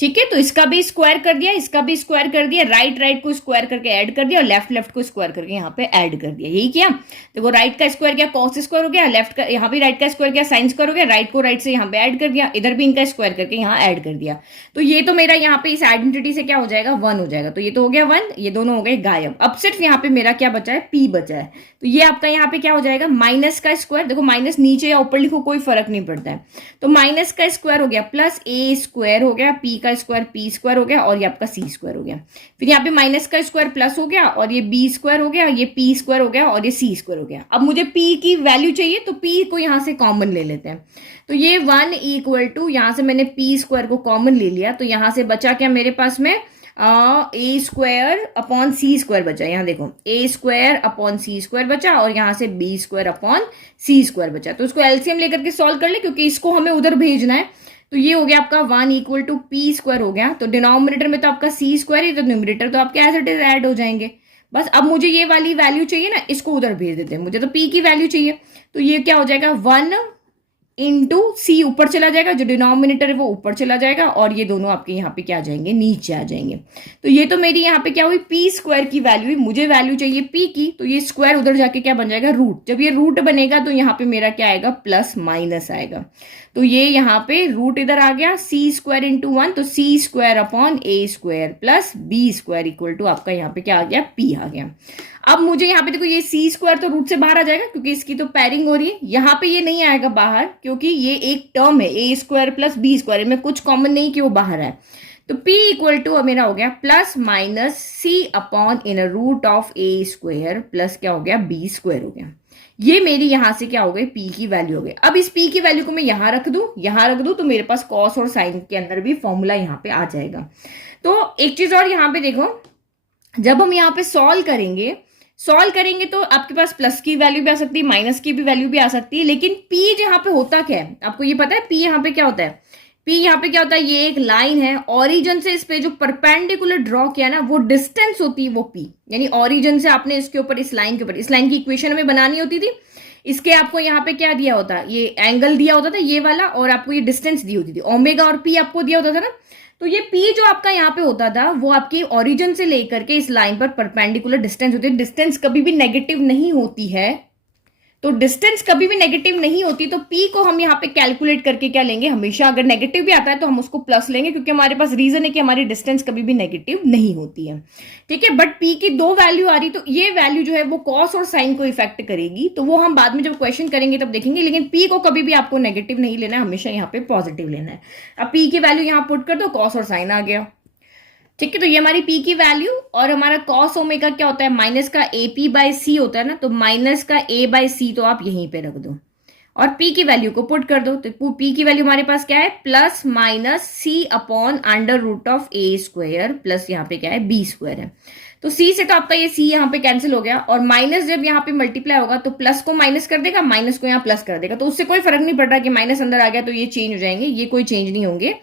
ठीक है, तो इसका भी स्क्वायर कर दिया, इसका भी स्क्वायर कर दिया, राइट को स्क्वायर करके ऐड कर दिया और लेफ्ट को स्क्वायर करके यहाँ पे ऐड कर दिया। यही किया, देखो राइट का स्क्वायर किया कॉस स्क्वायर हो गया, लेफ्ट का यहाँ भी राइट का स्क्वायर किया साइन स्क्वायर हो गया, राइट को राइट से यहाँ पे ऐड कर दिया, इधर भी इनका स्क्वायर करके यहाँ ऐड कर दिया। तो ये तो मेरा यहाँ पे इस आइडेंटिटी से क्या हो जाएगा, 1 हो जाएगा। तो ये तो हो गया 1, ये दोनों हो गए गायब। अब सिर्फ यहाँ पे मेरा क्या बचा है, p बचा है। तो ये आपका यहाँ पे क्या हो जाएगा, माइनस का स्क्वायर, देखो माइनस नीचे या ऊपर लिखो कोई फर्क नहीं पड़ता है, तो माइनस का स्क्वायर हो गया प्लस a स्क्वायर हो गया, p का स्क्वायर p स्क्वायर हो गया और ये आपका c स्क्वायर हो गया। फिर यहाँ पे माइनस का स्क्वायर प्लस हो गया और ये b स्क्वायर हो गया, ये p स्क्वायर हो गया और ये c स्क्वायर हो गया। अब मुझे p की वैल्यू चाहिए तो p को यहाँ से कॉमन ले लेते हैं। तो ये 1 इक्वल टू, यहाँ से मैंने p स्क्वायर को कॉमन ले लिया, तो यहाँ से बचा क्या मेरे पास में, a square upon c square बचा। यहाँ देखो a square upon c square बचा और यहाँ से b square upon c square बचा। तो उसको एलसीएम लेकर के सॉल्व कर ले, क्योंकि इसको हमें उधर भेजना है। तो ये हो गया आपका 1 इक्वल टू p स्क्वायर हो गया। तो डिनोमिनेटर में तो आपका c स्क्वायर है, तो न्यूमरेटर तो आपके एज इट इज ऐड हो जाएंगे। बस अब मुझे ये वाली वैल्यू चाहिए ना, इसको उधर भेज देते हैं, मुझे तो p की वैल्यू चाहिए। तो ये क्या हो जाएगा, 1 इंटू सी ऊपर चला जाएगा, जो डिनोमिनेटर है वो ऊपर चला जाएगा और ये दोनों आपके यहाँ पे क्या आ जाएंगे, नीचे आ जाएंगे। तो ये तो मेरी यहाँ पे क्या हुई, p स्क्वायर की वैल्यू हुई, मुझे वैल्यू चाहिए p की, तो ये स्क्वायर उधर जाके क्या बन जाएगा, रूट। जब ये रूट बनेगा तो यहाँ पे मेरा क्या आएगा, प्लस माइनस आएगा। तो ये यहाँ पे रूट इधर आ गया, c स्क्वायर इंटू 1, तो c square upon a square plus b square equal to आपका यहाँ पे क्या आ गया, p आ गया। अब मुझे यहाँ पे देखो ये c स्क्वायर तो रूट से बाहर आ जाएगा, क्योंकि इसकी तो पैरिंग हो रही है। यहाँ पे ये नहीं आएगा बाहर, क्योंकि ये एक टर्म है a square plus b square में कुछ कॉमन नहीं कि वो बाहर है। तो p इक्वल टू मेरा हो गया plus minus c upon in root of a square plus क्या हो गया, b स्क्वायर हो गया। ये मेरी यहां से क्या हो गई, पी की वैल्यू हो गई। अब इस पी की वैल्यू को मैं यहां रख दूं तो मेरे पास कॉस और साइन के अंदर भी फॉर्मूला यहां पे आ जाएगा। तो एक चीज और यहां पे देखो, जब हम यहाँ पे सॉल्व करेंगे तो आपके पास प्लस की वैल्यू भी आ सकती है, माइनस की भी वैल्यू भी आ सकती है, लेकिन पी यहाँ पे होता क्या है आपको ये पता है? पी यहाँ पे क्या होता है? पी यहाँ पे क्या होता है, ये एक लाइन है, ओरिजिन से इस पे जो परपेंडिकुलर ड्रॉ किया ना वो डिस्टेंस होती है वो पी, यानी ओरिजिन से आपने इसके ऊपर इस लाइन के ऊपर इस लाइन की इक्वेशन हमें बनानी होती थी, इसके आपको यहाँ पे क्या दिया होता, ये एंगल दिया होता था ये वाला, और आपको ये डिस्टेंस दी होती थी, ओमेगा और पी आपको दिया होता था ना। तो ये P जो आपका यहाँ पे होता था वो आपकी ओरिजिन से लेकर के इस लाइन पर परपेंडिकुलर डिस्टेंस होती है। डिस्टेंस कभी भी नेगेटिव नहीं होती है, तो डिस्टेंस कभी भी नेगेटिव नहीं होती, तो P को हम यहाँ पे कैलकुलेट करके क्या लेंगे, हमेशा अगर नेगेटिव भी आता है तो हम उसको प्लस लेंगे, क्योंकि हमारे पास रीजन है कि हमारी डिस्टेंस कभी भी नेगेटिव नहीं होती है। ठीक है, बट P की दो वैल्यू आ रही, तो ये वैल्यू जो है वो कॉस और साइन को इफेक्ट करेगी, तो वो हम बाद में जब क्वेश्चन करेंगे तब देखेंगे, लेकिन P को कभी भी आपको नेगेटिव नहीं लेना है, हमेशा यहाँ पे पॉजिटिव लेना है। अब P की वैल्यू यहाँ पुट कर दो, कॉस और साइन आ गया। ठीक है, तो ये हमारी पी की वैल्यू, और हमारा कॉस ओमेगा क्या होता है, माइनस का ए पी बाय सी होता है ना, तो माइनस का ए बाय सी तो आप यहीं पे रख दो और पी की वैल्यू को पुट कर दो। तो पी की वैल्यू हमारे पास क्या है, plus minus C upon under root of A square plus यहाँ पे क्या है, बी स्क्वायर है। तो सी से तो आपका ये सी यहाँ पे कैंसिल हो गया, और माइनस जब यहाँ पे मल्टीप्लाई होगा तो प्लस को माइनस कर देगा, माइनस को यहाँ प्लस कर देगा, तो उससे कोई फर्क नहीं पड़ रहा कि माइनस अंदर आ गया तो ये चेंज हो जाएंगे, ये कोई चेंज नहीं होंगे,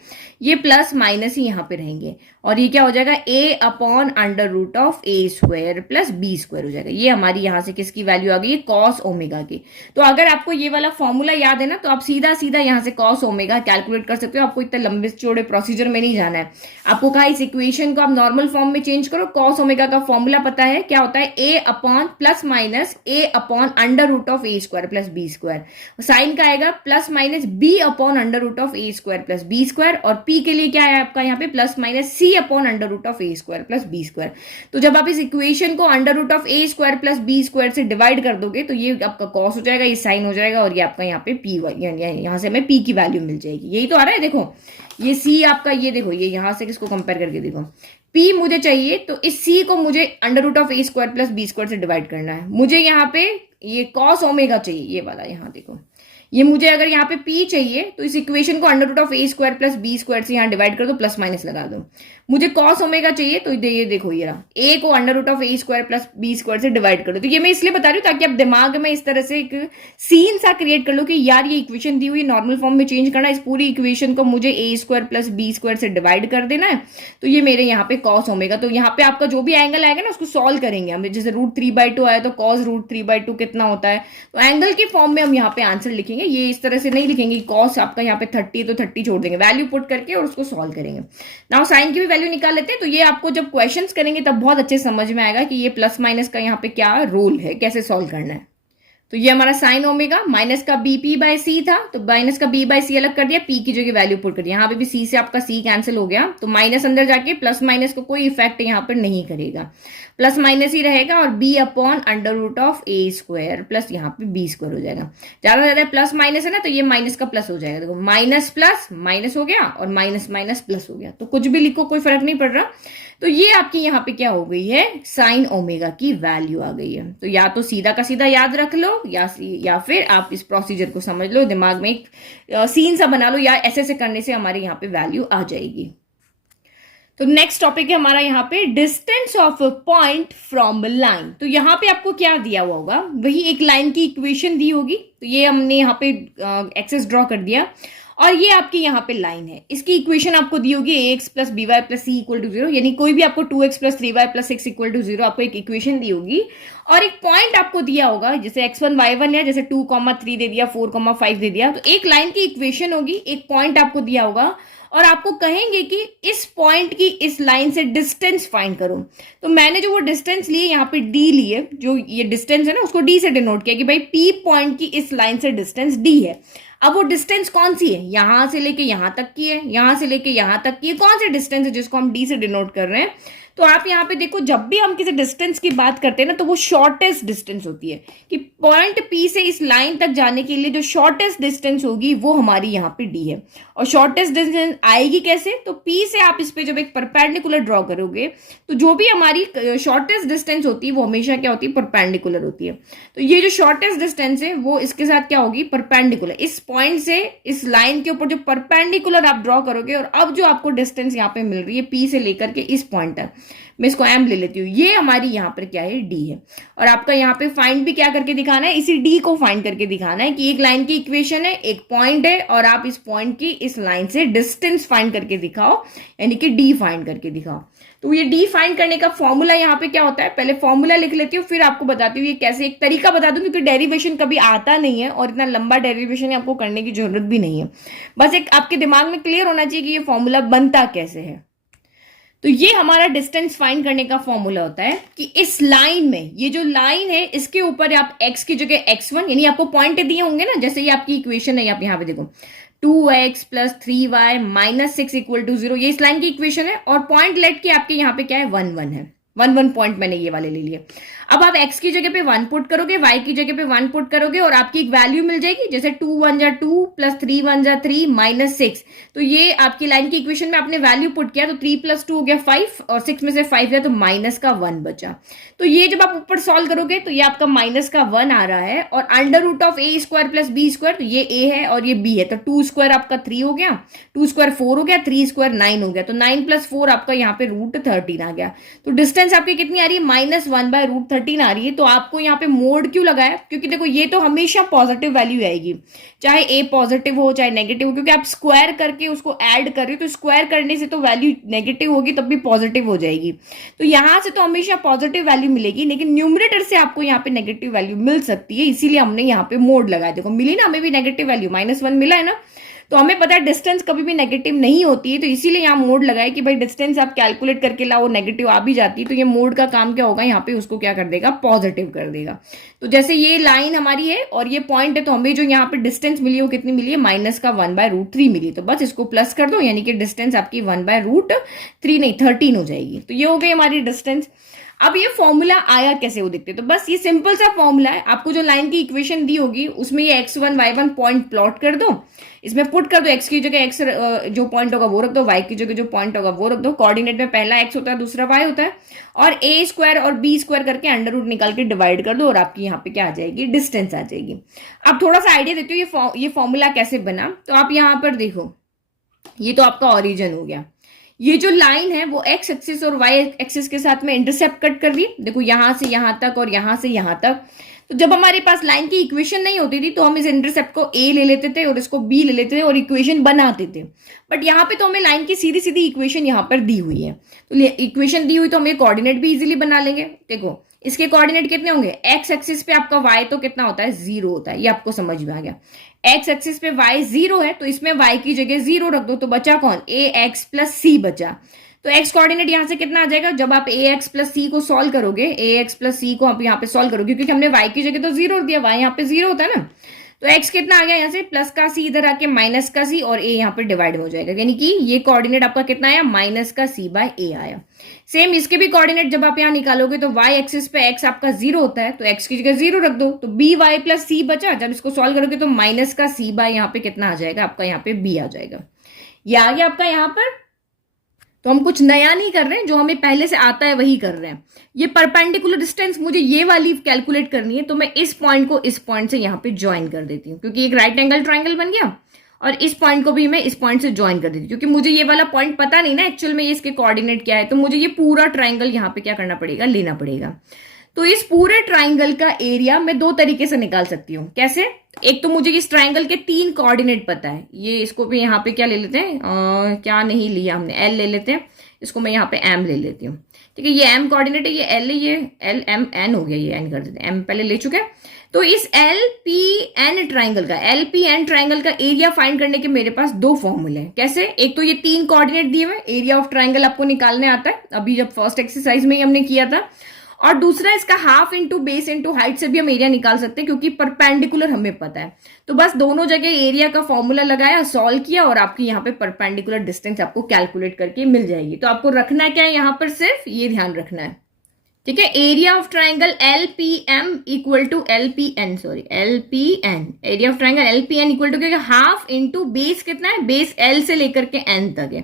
ये प्लस माइनस ही यहाँ पे रहेंगे, और ये क्या हो जाएगा, a upon under root of A square plus B square हो जाएगा। ये हमारी यहाँ से किसकी वैल्यू आ गई, कॉस ओमेगा की। तो अगर आपको ये वाला फॉर्मूला याद है ना, तो आप सीधा सीधा यहाँ से कॉस ओमेगा कैलकुलेट कर सकते हो, आपको इतने लंबे चौड़े प्रोसीजर में नहीं जाना है। आपको कहा इस इक्वेशन को आप नॉर्मल फॉर्म में चेंज करो, कॉस ओमेगा का फॉर्मूला पता है क्या होता है, a upon plus minus a upon under root of A square plus B square, sine का आएगा plus minus b upon under root of A square plus B square, और p के लिए क्या है आपका यहाँ पे plus minus c upon under root of A square plus B square. तो जब आप इस इक्वेशन को under root of A square plus B square से डिवाइड कर दोगे तो ये आपका कॉस हो जाएगा, ये साइन हो जाएगा, और ये आपका यहाँ पे पी यहाँ से हमें पी की वैल्यू मिल जाएगी। यही तो आ रहा है, देखो ये सी आपका, ये देखो ये यहाँ से किसको कंपेयर करके देखो, P मुझे चाहिए तो इस C को मुझे under root of A square plus B square से डिवाइड करना है। मुझे यहाँ पे ये कॉस ओमेगा चाहिए, ये वाला यहाँ देखो, ये मुझे अगर यहाँ पे P चाहिए तो इस इक्वेशन को under root of A square plus B square से यहाँ डिवाइड कर दो, प्लस माइनस लगा दो। मुझे कॉस ओमेगा चाहिए तो ये देखो ये रहा, ए को under root of A square plus B square से डिवाइड कर दो। तो ये मैं इसलिए बता रही हूँ ताकि आप दिमाग में इस तरह से एक सीन सा क्रिएट कर लो कि यार ये इक्वेशन दी हुई नॉर्मल फॉर्म में चेंज करना, इस पूरी इक्वेशन को मुझे ए स्क्वायर प्लस बी स्क्वायर से डिवाइड कर देना है, तो ये मेरे यहाँ पे कॉस ओमेगा। तो यहाँ पे आपका जो भी एंगल आएगा ना उसको सॉल्व करेंगे हम, जैसे √3/2 आया तो कॉस √3/2 कितना होता है, तो एंगल के फॉर्म में हम यहाँ पे आंसर लिखेंगे। ये इस तरह से नहीं लिखेंगे कॉस आपका यहाँ पे 30 तो 30 छोड़ देंगे, वैल्यू पुट करके और उसको सॉल्व करेंगे। नाउ साइन की भी वैल्यू निकाल लेते हैं, तो ये आपको जब क्वेश्चंस करेंगे तब बहुत अच्छे समझ में आएगा कि ये प्लस माइनस का यहाँ पे क्या रोल है, कैसे सॉल्व करना है। तो ये हमारा साइन ओमेगा, माइनस का बी पी बाय सी था, तो माइनस का बी बाय सी अलग कर दिया, पी की जगह वैल्यू पुट कर दिया, यहाँ पे भी सी से आपका सी कैंसिल हो गया, तो माइनस अंदर जाके प्लस माइनस को कोई इफेक्ट यहाँ पर नहीं करेगा, प्लस माइनस ही रहेगा, और b upon under root of A square plus यहाँ पे बी स्क्वायर हो जाएगा। ज्यादा ज्यादा प्लस माइनस है ना, तो ये माइनस का प्लस हो जाएगा, देखो माइनस प्लस माइनस हो गया और माइनस माइनस प्लस हो गया, तो कुछ भी लिखो कोई फर्क नहीं पड़ रहा। तो ये आपकी यहाँ पे क्या हो गई है, साइन ओमेगा की वैल्यू आ गई है। तो या तो सीधा का सीधा याद रख लो, या फिर आप इस प्रोसीजर को समझ लो, दिमाग में एक सीन सा बना लो, या ऐसे से करने से हमारे यहाँ पे वैल्यू आ जाएगी। तो नेक्स्ट टॉपिक है हमारा यहाँ पे distance of point from line. तो यहाँ पे आपको क्या दिया हुआ होगा, वही एक लाइन की इक्वेशन दी होगी, तो ये हमने यहाँ पे एक्सेस ड्रॉ कर दिया, और ये आपकी यहाँ पे लाइन है, इसकी इक्वेशन आपको दी होगी ax plus B Y plus C equal to 0, यानी कोई भी आपको 2x plus 3y plus 6 equal to 0 आपको एक इक्वेशन दी होगी, और एक पॉइंट आपको दिया होगा, जैसे x1 y1 है, जैसे 2,3 दे दिया, 4,5 दे दिया, तो एक लाइन की इक्वेशन होगी, एक पॉइंट आपको दिया होगा, और आपको कहेंगे कि इस पॉइंट की इस लाइन से डिस्टेंस फाइंड करो। तो मैंने जो वो डिस्टेंस लिए यहाँ पे d लिए, जो ये डिस्टेंस है ना उसको d से डिनोट किया कि भाई p पॉइंट की इस लाइन से डिस्टेंस d है। अब वो डिस्टेंस कौन सी है, यहां से लेके यहां तक की है, यहां से लेके यहां तक की है, कौन सी डिस्टेंस है जिसको हम d से डिनोट कर रहे हैं, तो आप यहाँ पे देखो, जब भी हम किसी डिस्टेंस की बात करते हैं ना, तो वो शॉर्टेस्ट डिस्टेंस होती है, कि पॉइंट पी से इस लाइन तक जाने के लिए जो शॉर्टेस्ट डिस्टेंस होगी वो हमारी यहाँ पे डी है। और शॉर्टेस्ट डिस्टेंस आएगी कैसे, तो पी से आप इस पे जब एक परपेंडिकुलर ड्रॉ करोगे, तो जो भी हमारी शॉर्टेस्ट डिस्टेंस होती है वो हमेशा क्या होती है, परपेंडिकुलर होती है। तो ये जो शॉर्टेस्ट डिस्टेंस है वो इसके साथ क्या होगी, परपेंडिकुलर। इस पॉइंट से इस लाइन के ऊपर जो परपेंडिकुलर आप ड्रॉ करोगे, और अब जो आपको डिस्टेंस यहाँ पे मिल रही है पी से लेकर के इस पॉइंट तक, मैं इसको एम ले लेती हूँ, ये हमारी यहाँ पर क्या है, डी है। और आपका यहाँ पे फाइंड भी क्या करके दिखाना है, इसी डी को फाइंड करके दिखाना है कि एक लाइन की इक्वेशन है, एक पॉइंट है, और आप इस पॉइंट की इस लाइन से डिस्टेंस फाइंड करके दिखाओ, यानी कि डी फाइंड करके दिखाओ। तो ये डी फाइंड करने का फॉर्मूला यहाँ पे क्या होता है, पहले फॉर्मूला लिख लेती हूँ, फिर आपको बताती हूँ ये कैसे, एक तरीका बता दूं, क्योंकि डेरिवेशन कभी आता नहीं है और इतना लंबा डेरिवेशन आपको करने की जरूरत भी नहीं है। बस एक आपके दिमाग में क्लियर होना चाहिए कि ये फॉर्मूला बनता कैसे है। तो ये हमारा डिस्टेंस फाइंड करने का फॉर्मूला होता है कि इस लाइन में, ये जो लाइन है इसके ऊपर आप x की जगह x1, यानी आपको पॉइंट दिए होंगे ना, जैसे ये आपकी इक्वेशन है, आप यहाँ पे देखो 2x plus 3y minus 6 equal to 0, ये इस लाइन की इक्वेशन है। और पॉइंट लेट के आपके यहाँ पे क्या है, 1 1 है, 1 1 पॉइंट मैंने ये वाले ले लिए। अब आप x की जगह पे 1 पुट करोगे, y की जगह पे 1 पुट करोगे, और आपकी एक वैल्यू मिल जाएगी, जैसे 2 1 जा 2 प्लस 3 1 जा 3 माइनस 6। तो ये आपकी लाइन की इक्वेशन में आपने वैल्यू पुट किया, तो 3 प्लस 2 हो गया 5, और 6 में से 5 गया तो माइनस का 1 बचा। तो ये जब आप ऊपर सॉल्व करोगे तो ये आपका माइनस का 1 आ रहा है, और under root of A square plus B square, तो ये a है और ये b है, तो 2 स्क्वायर आपका 3 हो गया, 2 स्क्वायर 4 हो गया, 3 स्क्वायर 9 हो गया, तो 9 प्लस 4 आपका यहाँ पे रूट 13 आ गया। तो डिस्टेंस आपकी कितनी आ रही है, -1/√13 आ रही है। तो आपको यहाँ पे मोड क्यों लगाया, क्योंकि देखो ये तो हमेशा पॉजिटिव वैल्यू आएगी, चाहे a पॉजिटिव हो चाहे नेगेटिव हो, क्योंकि आप स्क्वायर करके उसको ऐड कर रहे हो, तो स्क्वायर करने से तो वैल्यू नेगेटिव होगी तब भी पॉजिटिव हो जाएगी। तो यहां से तो हमेशा पॉजिटिव वैल्यू मिलेगी, लेकिन न्यूमरेटर से आपको यहाँ पे नेगेटिव वैल्यू मिल सकती है, इसीलिए हमने यहाँ पे मोड लगाया। देखो मिली ना हमें भी नेगेटिव वैल्यू, -1 मिला है ना, तो हमें पता है डिस्टेंस कभी भी नेगेटिव नहीं होती है, तो इसीलिए यहाँ मोड लगाए कि भाई डिस्टेंस आप कैलकुलेट करके लाओ, नेगेटिव आ भी जाती है, तो ये मोड का काम क्या होगा, यहाँ पे उसको क्या कर देगा, पॉजिटिव कर देगा। तो जैसे ये लाइन हमारी है और ये पॉइंट है, तो हमें जो यहाँ पे डिस्टेंस मिली है वो कितनी मिली है, -1/√3 मिली, तो बस इसको प्लस कर दो, यानी कि डिस्टेंस आपकी 1/√3 नहीं 13 हो जाएगी। तो ये हो गई हमारी डिस्टेंस। अब ये फॉर्मूला आया कैसे वो देखते हैं, तो बस ये सिंपल सा फॉर्मूला है, आपको जो लाइन की इक्वेशन दी होगी उसमें ये x1 y1 पॉइंट प्लॉट कर दो, इसमें पुट कर दो, x की जगह x जो पॉइंट होगा वो रख दो, y की जगह जो पॉइंट होगा वो रख दो, कोऑर्डिनेट में पहला x होता है दूसरा y होता है, और a स्क्वायर और b स्क्वायर करके अंडर रूट निकाल के डिवाइड कर दो, और आपकी यहाँ पे क्या आ जाएगी, डिस्टेंस आ जाएगी। अब थोड़ा सा आइडिया देती हूँ ये फॉर्मूला कैसे बना। तो आप यहाँ पर देखो, ये तो आपका ऑरिजिन हो गया, ये जो लाइन है वो x एक्सिस और y एक्सिस के साथ में इंटरसेप्ट कट कर रही है, देखो यहां से यहां तक और यहां से यहां तक। तो जब हमारे पास लाइन की इक्वेशन नहीं होती थी तो हम इस इंटरसेप्ट को a ले लेते थे और इसको b ले लेते थे और इक्वेशन बनाते थे, बट यहाँ पे तो हमें लाइन की सीधी सीधी इक्वेशन यहाँ पर दी हुई है, तो इक्वेशन दी हुई तो हमें कोऑर्डिनेट भी इजीली बना लेंगे। देखो इसके कोऑर्डिनेट कितने होंगे, x एक्सिस पे आपका y तो कितना होता है, 0 होता है, ये आपको समझ में आ गया। x एक्सिस पे y 0 है, तो इसमें y की जगह 0 रख दो, तो बचा कौन, ax प्लस c बचा। तो x कोऑर्डिनेट यहां से कितना आ जाएगा, जब आप ax प्लस c को सॉल्व करोगे, ax प्लस c को आप यहाँ पे सॉल्व करोगे, क्योंकि हमने y की जगह तो 0 दिया, y यहाँ पे 0 होता है ना, तो x कितना आ गया यहाँ से, प्लस का c इधर आके माइनस का c, और a यहाँ पे डिवाइड हो जाएगा, यानी कि ये कोऑर्डिनेट आपका कितना आया, माइनस का c बाय a आया। सेम इसके भी कोऑर्डिनेट जब आप यहाँ निकालोगे तो y एक्सिस पे x आपका 0 होता है, तो x की जगह 0 रख दो, तो by प्लस c बचा, जब इसको सॉल्व करोगे तो माइनस का c बाय यहाँ पे कितना आ जाएगा, आपका यहाँ पे b आ जाएगा। ये आ गया आपका यहाँ पर। तो हम कुछ नया नहीं कर रहे हैं, जो हमें पहले से आता है वही कर रहे हैं। ये परपेंडिकुलर डिस्टेंस मुझे ये वाली कैलकुलेट करनी है, तो मैं इस पॉइंट को इस पॉइंट से यहाँ पे ज्वाइन कर देती हूँ, क्योंकि एक राइट एंगल ट्राइंगल बन गया, और इस पॉइंट को भी मैं इस पॉइंट से ज्वाइन कर देती हूँ, क्योंकि मुझे ये वाला पॉइंट पता नहीं ना एक्चुअल में इसके कोऑर्डिनेट क्या है, तो मुझे ये पूरा ट्राइंगल यहाँ पे क्या करना पड़ेगा, लेना पड़ेगा। तो इस पूरे ट्राइंगल का एरिया मैं दो तरीके से निकाल सकती हूँ। कैसे, एक तो मुझे इस ट्राइंगल के 3 कोऑर्डिनेट पता है, ये इसको भी यहाँ पे क्या ले लेते हैं, क्या नहीं लिया हमने, एल ले लेते हैं, इसको मैं यहाँ पे एम ले लेती हूँ, ठीक है। ये एम कोऑर्डिनेट है, ये एल है, ये एल एम एन हो गया, ये एन कर देते हैं, एम पहले ले चुके हैं। तो इस एल पी एन ट्राइंगल का एरिया फाइंड करने के मेरे पास 2 फॉर्मूले हैं। कैसे, एक तो ये 3 कोऑर्डिनेट दिए हुए, एरिया ऑफ ट्राइंगल आपको निकालने आता है, अभी जब फर्स्ट एक्सरसाइज में ही हमने किया था, और दूसरा इसका half into base into height से भी हम एरिया निकाल सकते हैं, क्योंकि परपेंडिकुलर हमें पता है। तो बस दोनों जगह एरिया का फॉर्मूला लगाया, सॉल्व किया, और आपकी यहाँ पे परपेंडिकुलर डिस्टेंस आपको कैलकुलेट करके मिल जाएगी। तो आपको रखना क्या है यहाँ पर, सिर्फ ये ध्यान रखना है, ठीक है। Area of triangle LPM equal to LPN, sorry LPN, area of triangle LPN equal to क्या, हाफ इंटू बेस कितना है, बेस L से लेकर के N तक है,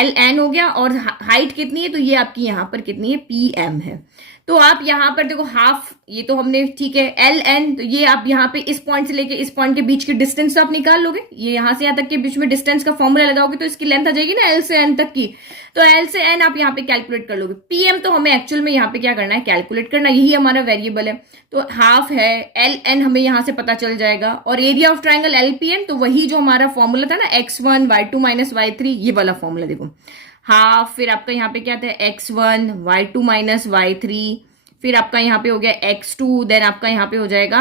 LN हो गया, और हाइट कितनी है, तो ये आपकी यहां पर कितनी है, PM है। तो आप यहां पर देखो हाफ, ये तो हमने ठीक है, LN, तो ये आप यहाँ पे इस पॉइंट से लेके इस पॉइंट के बीच की डिस्टेंस तो आप निकाल लोगे, ये यहां से यहां तक के बीच में डिस्टेंस का फॉर्मूला लगाओगे तो इसकी लेंथ आ जाएगी ना L से N तक की, तो L से N आप यहाँ पे कैलकुलेट कर लोगे। PM तो हमें एक्चुअल में यहाँ पे क्या करना है, कैलकुलेट करना, यही हमारा वेरिएबल है, तो हाफ है, LN हमें यहां से पता चल जाएगा, और एरिया ऑफ ट्राइंगल LPN, तो वही जो हमारा फॉर्मूला था ना, x1 y2 माइनस y3, ये वाला फॉर्मूला देखो, हाफ, फिर आपका यहाँ पे क्या था, x1 y2 माइनस y3, फिर आपका यहाँ पे हो गया x2, देन आपका यहाँ पे हो जाएगा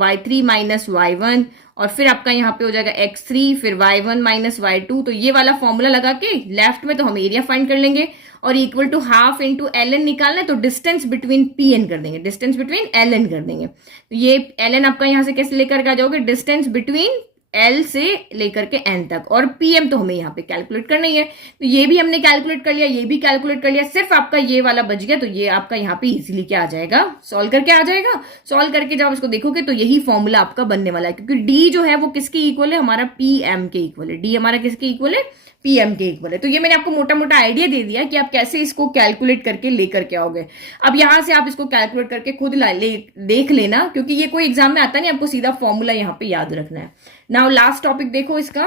y3 माइनस y1, और फिर आपका यहाँ पे हो जाएगा x3, फिर y1 माइनस y2। तो ये वाला फॉर्मूला लगा के लेफ्ट में तो हम एरिया फाइंड कर लेंगे, और equal to half into LN निकालना है, तो डिस्टेंस बिटवीन PN कर देंगे, डिस्टेंस बिटवीन LN कर देंगे। तो ये LN आपका यहाँ से कैसे लेकर आ जाओगे, डिस्टेंस बिटवीन L से लेकर के N तक, और PM तो हमें यहाँ पे कैलकुलेट करना ही है, तो ये भी हमने कैलकुलेट कर लिया, ये भी कैलकुलेट कर लिया, सिर्फ आपका ये वाला बच गया। तो ये आपका यहाँ पे इजीली क्या आ जाएगा, सॉल्व करके आ जाएगा। सॉल्व करके जब इसको देखोगे तो यही फॉर्मूला आपका बनने वाला है, क्योंकि D जो है वो किसके इक्वल है, हमारा PM के इक्वल है, D हमारा किसके इक्वल है, PM के इक्वल है। तो ये मैंने आपको मोटा मोटा आइडिया दे दिया कि आप कैसे इसको कैलकुलेट करके लेकर के आओगे। अब यहां से आप इसको कैलकुलेट करके खुद देख लेना, क्योंकि ये कोई एग्जाम में आता नहीं, आपको सीधा फॉर्मूला यहाँ पे याद रखना है। नाउ लास्ट टॉपिक देखो इसका,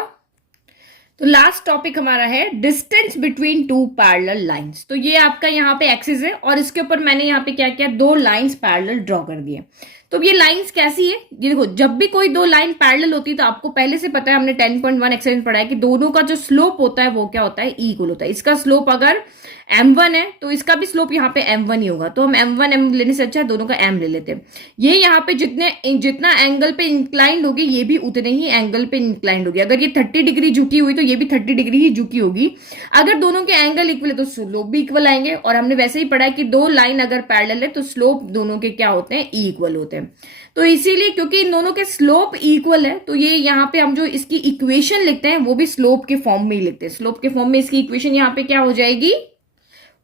तो लास्ट टॉपिक हमारा है distance between two parallel lines. तो ये आपका यहाँ पे एक्सिस है, और इसके ऊपर मैंने यहाँ पे क्या किया, दो लाइंस पैरेलल ड्रॉ कर दिए। तो ये लाइंस कैसी है, ये देखो, जब भी कोई दो लाइन पैरेलल होती है तो आपको पहले से पता है, हमने 10.1 एक्सरसाइज पढ़ा है कि दोनों का जो स्लोप होता है वो क्या होता है, इक्वल होता है। इसका स्लोप अगर m1 है तो इसका भी स्लोप यहाँ पे m1 ही होगा, तो हम m1 m लेने से अच्छा है दोनों का m ले लेते हैं। ये यहाँ पे जितना एंगल पे इंक्लाइंड होगी, ये भी उतने ही एंगल पे इंक्लाइंड होगी। अगर ये 30 डिग्री झुकी हुई तो ये भी 30 डिग्री ही झुकी होगी। अगर दोनों के एंगल इक्वल है तो स्लोप भी इक्वल आएंगे, और हमने वैसे ही पढ़ा है कि दो लाइन अगर पैरेलल है तो स्लोप दोनों के क्या होते हैं, इक्वल होते हैं। तो इसीलिए क्योंकि इन दोनों के स्लोप इक्वल है, तो ये यहाँ पे हम जो इसकी इक्वेशन लिखते हैं वो भी स्लोप के फॉर्म में ही लिखते हैं। स्लोप के फॉर्म में इसकी इक्वेशन यहाँ पे क्या हो जाएगी,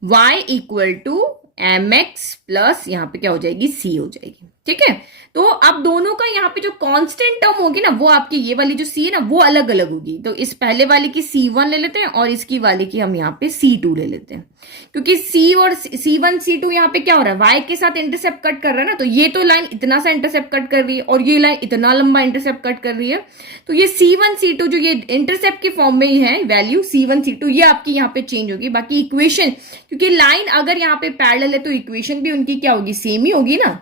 y equal to mx plus यहाँ पे क्या हो जाएगी, c हो जाएगी, ठीक है। तो अब दोनों का यहाँ पे जो कांस्टेंट टर्म होगी ना, वो आपकी ये वाली जो c है ना, वो अलग अलग होगी। तो इस पहले वाली की c1 ले लेते हैं, और इसकी वाली की हम यहाँ पे c2 ले लेते हैं, क्योंकि c और c1 c2 यहाँ पे क्या हो रहा है, y के साथ इंटरसेप्ट कट कर रहा है ना। तो ये तो लाइन इतना सा इंटरसेप्ट कट कर रही है, और ये लाइन इतना लंबा इंटरसेप्ट कट कर रही है। तो ये c1 c2 जो ये इंटरसेप्ट के फॉर्म में ही है, वैल्यू c1 c2, ये आपकी यहाँ पे चेंज होगी। बाकी इक्वेशन, क्योंकि लाइन अगर यहाँ पे पैरेलल है तो इक्वेशन भी उनकी क्या होगी, सेम ही होगी ना।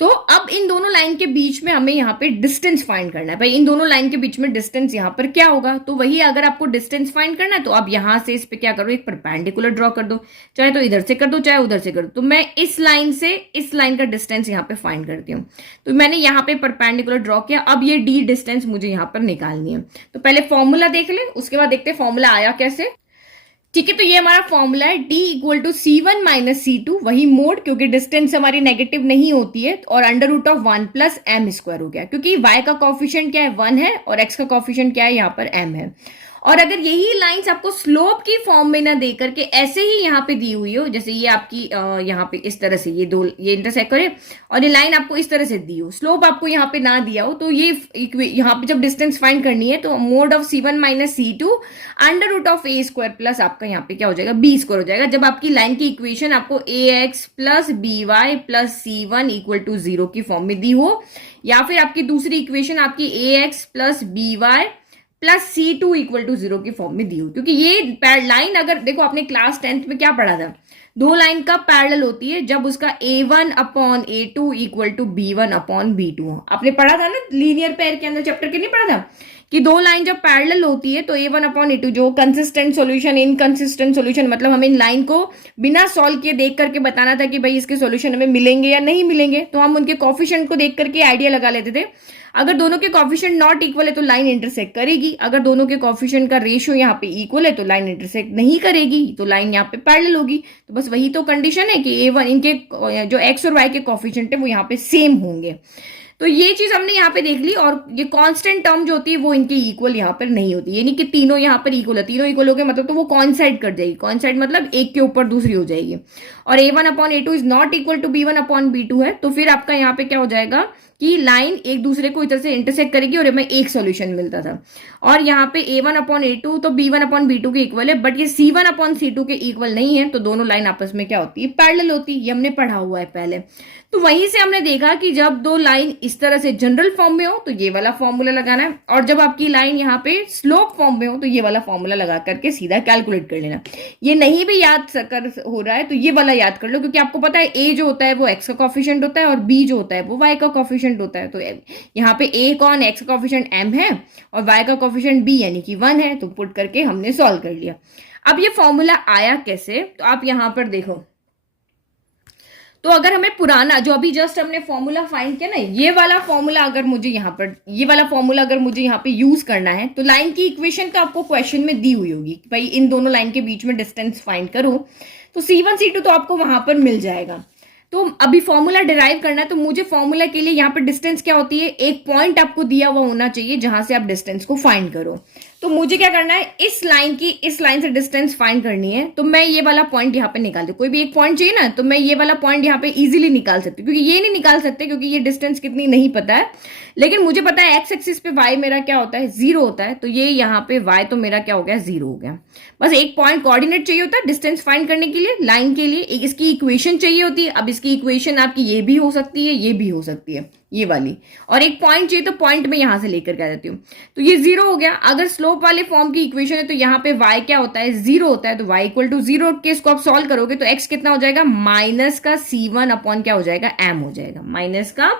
तो अब इन दोनों लाइन के बीच में हमें यहाँ पे डिस्टेंस फाइंड करना है। भाई इन दोनों लाइन के बीच में डिस्टेंस यहाँ पर क्या होगा, तो वही अगर आपको डिस्टेंस फाइंड करना है तो आप यहाँ से इस पे क्या करो, एक परपेंडिकुलर ड्रॉ कर दो, चाहे तो इधर से कर दो चाहे उधर से कर दो। तो मैं इस लाइन से इस लाइन का डिस्टेंस यहाँ पे फाइंड करती हूँ। तो मैंने यहाँ पे परपेंडिकुलर ड्रॉ किया। अब ये डी डिस्टेंस मुझे यहाँ पर निकालनी है। तो पहले फॉर्मूला देख ले, उसके बाद देखते हैं फॉर्मूला आया कैसे। ठीक है, तो ये हमारा फॉर्मूला है d equal to c1 minus c2, वही मोड, क्योंकि डिस्टेंस हमारी नेगेटिव नहीं होती है, और under root of 1 plus m square हो गया, क्योंकि y का कॉफिशिएंट क्या है, 1 है, और x का कॉफिशिएंट क्या है, यहाँ पर m है। और अगर यही लाइंस आपको स्लोप की फॉर्म में ना दे करके ऐसे ही यहाँ पे दी हुई हो, जैसे ये आपकी यहाँ पे इस तरह से ये इंटरसेक्ट करे, और ये लाइन आपको इस तरह से दी हो, स्लोप आपको यहाँ पे ना दिया हो, तो ये यहाँ पे जब डिस्टेंस फाइंड करनी है तो mod of c1 minus c2 under root of a square plus आपका यहाँ पे क्या हो जाएगा, b स्क्वायर हो जाएगा। जब आपकी लाइन की इक्वेशन आपको ax plus by plus c1 equal to 0 की फॉर्म में दी हो, या फिर आपकी दूसरी इक्वेशन आपकी ax plus by plus c2 equal to 0 की फॉर्म में दी हो। क्योंकि ये लाइन, अगर देखो आपने क्लास 10th में क्या पढ़ा था, दो लाइन का पैरेलल होती है जब उसका a1 upon a2 equal to b1 upon b2 हो। आपने पढ़ा था ना लीनियर पेयर के अंदर चैप्टर के, नहीं पढ़ा था कि दो लाइन जब पैरेलल होती है तो a1 अपॉन a2 जो कंसिस्टेंट सॉल्यूशन, इनकंसिस्टेंट सॉल्यूशन, मतलब हमें इन लाइन को बिना सॉल्व किए देख करके बताना था कि भाई इसके सॉल्यूशन हमें मिलेंगे या नहीं मिलेंगे, तो हम उनके कोफिशिएंट को देख करके आइडिया लगा लेते थे। अगर दोनों के कॉफिशिएंट नॉट इक्वल है तो लाइन इंटरसेक्ट करेगी, अगर दोनों के कॉफिशिएंट का रेशियो यहाँ पे इक्वल है तो लाइन इंटरसेक्ट नहीं करेगी, तो लाइन यहाँ पे पैरेलल होगी। तो बस वही तो कंडीशन है कि A1 इनके जो x और y के कॉफिशिएंट है वो यहाँ पे सेम होंगे। तो ये चीज हमने यहाँ पे देख ली। और ये कांस्टेंट टर्म जो होती है वो इनके इक्वल यहाँ पर नहीं होती, यानी कि तीनों यहाँ पर इक्वल है, तीनों इक्वल हो गए मतलब तो वो कॉन्साइड कर जाएगी। कॉन्साइड मतलब एक के ऊपर दूसरी हो जाएगी। और A1/A2 is not equal to B1/B2 है, तो फिर आपका यहाँ पे क्या हो जाएगा कि लाइन एक दूसरे को इधर से इंटरसेक्ट करेगी और हमें एक सॉल्यूशन मिलता था। और यहाँ पे A1/A2 तो B1/B2 के इक्वल है, बट ये C1/C2 के इक्वल नहीं है, तो दोनों लाइन आपस में क्या होती है, पैरेलल होती है। ये हमने पढ़ा हुआ है पहले। तो वहीं से हमने देखा कि जब दो लाइन इस तरह से जनरल फॉर्म में हो तो ये वाला फॉर्मूला लगाना है, और जब आपकी लाइन यहाँ पे स्लोप फॉर्म में हो तो ये वाला फॉर्मूला लगा करके सीधा कैलकुलेट कर लेना। ये नहीं भी याद कर हो रहा है तो ये वाला याद कर लो, क्योंकि आपको पता है ए जो होता है वो एक्स का कॉफिशिएंट होता है और बी जो होता है वो वाई का कॉफिशिएंट होता है। तो यहाँ पे ए कौन, एक्स का कॉफिशिएंट एम है और वाई का कॉफिशिएंट बी यानी कि 1 है, तो पुट करके हमने सॉल्व कर लिया। अब ये फॉर्मूला आया कैसे, तो आप यहां पर देखो। तो अगर हमें पुराना जो अभी जस्ट हमने फॉर्मूला फाइंड किया ना, ये वाला फॉर्मूला अगर मुझे यहाँ पर ये वाला फॉर्मूला अगर मुझे यहाँ पे यूज करना है, तो लाइन की इक्वेशन का आपको क्वेश्चन में दी हुई होगी कि भाई इन दोनों लाइन के बीच में डिस्टेंस फाइंड करो, तो C1 C2 तो आपको वहां पर मिल जाएगा। तो अभी फॉर्मूला डिराइव करना है, तो मुझे फॉर्मूला के लिए यहाँ पर डिस्टेंस क्या होती है, एक पॉइंट आपको दिया हुआ होना चाहिए जहां से आप डिस्टेंस को फाइंड करो। तो मुझे क्या करना है, इस लाइन से डिस्टेंस फाइंड करनी है, तो मैं ये वाला पॉइंट यहाँ पे निकाल दूं। कोई भी एक पॉइंट चाहिए ना, तो मैं ये वाला पॉइंट यहाँ पे इजीली निकाल सकती हूँ, क्योंकि ये नहीं निकाल सकते क्योंकि ये डिस्टेंस कितनी नहीं पता है, लेकिन मुझे पता है एक्स एक्सिस पे वाई मेरा क्या होता है, 0 होता है। तो ये यहाँ पे वाई तो मेरा क्या हो गया, 0 हो गया। बस एक पॉइंट कोऑर्डिनेट चाहिए होता है डिस्टेंस फाइंड करने के लिए, लाइन के लिए एक इसकी इक्वेशन चाहिए होती है। अब इसकी इक्वेशन आपकी ये भी हो सकती है, ये भी हो सकती है, ये वाली, और एक पॉइंट चाहिए तो पॉइंट में यहां से लेकर के आ जाती हूँ। तो ये 0 हो गया। अगर स्लोप वाले फॉर्म की इक्वेशन है तो यहाँ पे y क्या होता है, 0 होता है, तो y इक्वल टू 0 के इसको आप सॉल्व करोगे तो x कितना हो जाएगा, माइनस का C1 अपॉन क्या हो जाएगा, m हो जाएगा। माइनस का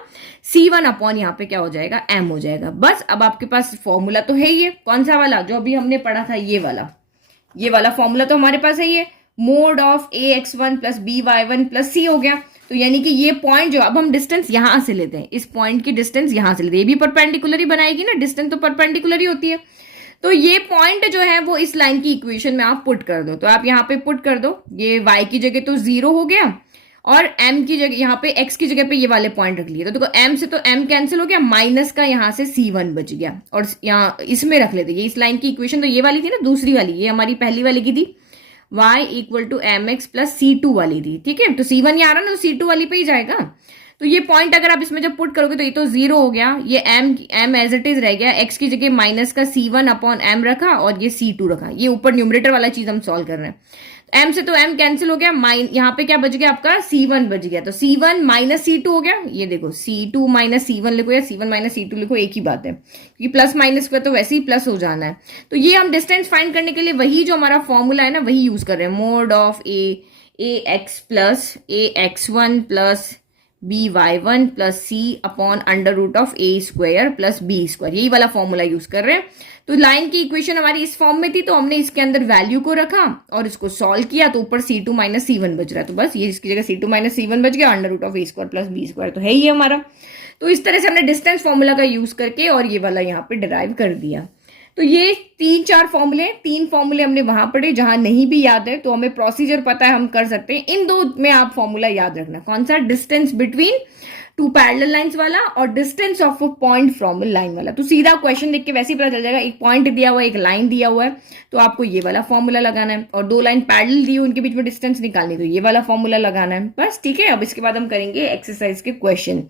C1 अपॉन यहाँ पे क्या हो जाएगा, m हो जाएगा। बस अब आपके पास फॉर्मूला तो है ही है, कौन सा वाला जो अभी हमने पढ़ा था, ये वाला फॉर्मूला तो हमारे पास है ही है। Mode of ax1 plus by1 plus c हो गया। तो यानी कि ये पॉइंट जो अब हम डिस्टेंस यहां से लेते हैं, इस पॉइंट की डिस्टेंस यहां से लेते हैं, ये भी परपेंडिकुलर ही बनाएगी ना, डिस्टेंस तो परपेंडिकुलर ही होती है। तो ये पॉइंट जो है वो इस लाइन की इक्वेशन में आप पुट कर दो। तो आप यहाँ पे पुट कर दो, ये y की जगह तो 0 हो गया और m की जगह यहाँ पे x की जगह पे ये वाले पॉइंट रख लिए। तो देखो m से तो m कैंसिल हो गया, माइनस का यहाँ से C1 बच गया, और यहाँ इसमें रख लेते। ये इस लाइन की इक्वेशन तो ये वाली थी ना, दूसरी वाली, ये हमारी पहली वाली की थी, y equal to mx plus C2 वाली थी। ठीक है, तो C1 यहाँ आ रहा ना, तो C2 वाली पे ही जाएगा। तो ये पॉइंट अगर आप इसमें जब पुट करोगे तो ये तो 0 हो गया, ये m एज इट इज रह गया, x की जगह माइनस का C1 अपॉन m रखा और ये C2 रखा। ये ऊपर न्यूमरेटर वाला चीज हम सॉल्व कर रहे हैं। m से तो m कैंसिल हो गया, यहाँ पे क्या बच गया आपका, C1 बच गया। तो C1 माइनस C2 हो गया। ये देखो C2 माइनस C1 लिखो या C1 माइनस C2 लिखो, एक ही बात है, क्योंकि प्लस माइनस पे तो वैसे ही प्लस हो जाना है। तो ये हम डिस्टेंस फाइंड करने के लिए वही जो हमारा फॉर्मूला है ना, वही यूज कर रहे हैं। Mod of ax plus ax1 plus by1 plus c upon under root of a square plus b square, यही वाला फॉर्मूला यूज कर रहे हैं। तो लाइन की इक्वेशन हमारी इस फॉर्म में थी, तो हमने इसके अंदर वैल्यू को रखा और इसको सॉल्व किया, तो ऊपर C2 माइनस C1 बच रहा है। तो बस ये इसकी जगह C2 माइनस C1 बच गया, under root of a square plus b square तो है ही हमारा। तो इस तरह से हमने डिस्टेंस फॉर्मूला का यूज करके और ये वाला यहाँ पे डिराइव कर दिया। तो ये 3-4 फॉर्मूले, 3 फॉर्मूले हमने वहां पढ़े, जहां नहीं भी याद है तो हमें प्रोसीजर पता है, हम कर सकते हैं। इन दो में आप फॉर्मूला याद रखना, कौन सा, डिस्टेंस बिटवीन 2 पैरेलल लाइंस वाला और distance of a point from a line वाला। तो सीधा क्वेश्चन देख के वैसे ही पता चल जाएगा, एक पॉइंट दिया हुआ है, एक लाइन दिया हुआ है, तो आपको ये वाला फॉर्मूला लगाना है, और 2 लाइन पैरेलल दी हुई, उनके बीच में डिस्टेंस निकालनी, तो ये वाला फॉर्मूला लगाना है बस। ठीक है, अब इसके बाद हम करेंगे एक्सरसाइज के क्वेश्चन।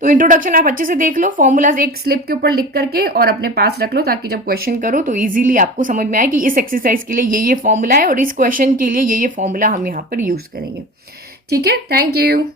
तो इंट्रोडक्शन आप अच्छे से देख लो, फॉर्मूलाज एक स्लिप के ऊपर लिख करके और अपने पास रख लो, ताकि जब क्वेश्चन करो तो इजीली आपको समझ में आए कि इस एक्सरसाइज के लिए ये फॉर्मूला है और इस क्वेश्चन के लिए ये फॉर्मूला हम यहाँ पर यूज करेंगे। ठीक है, थैंक यू।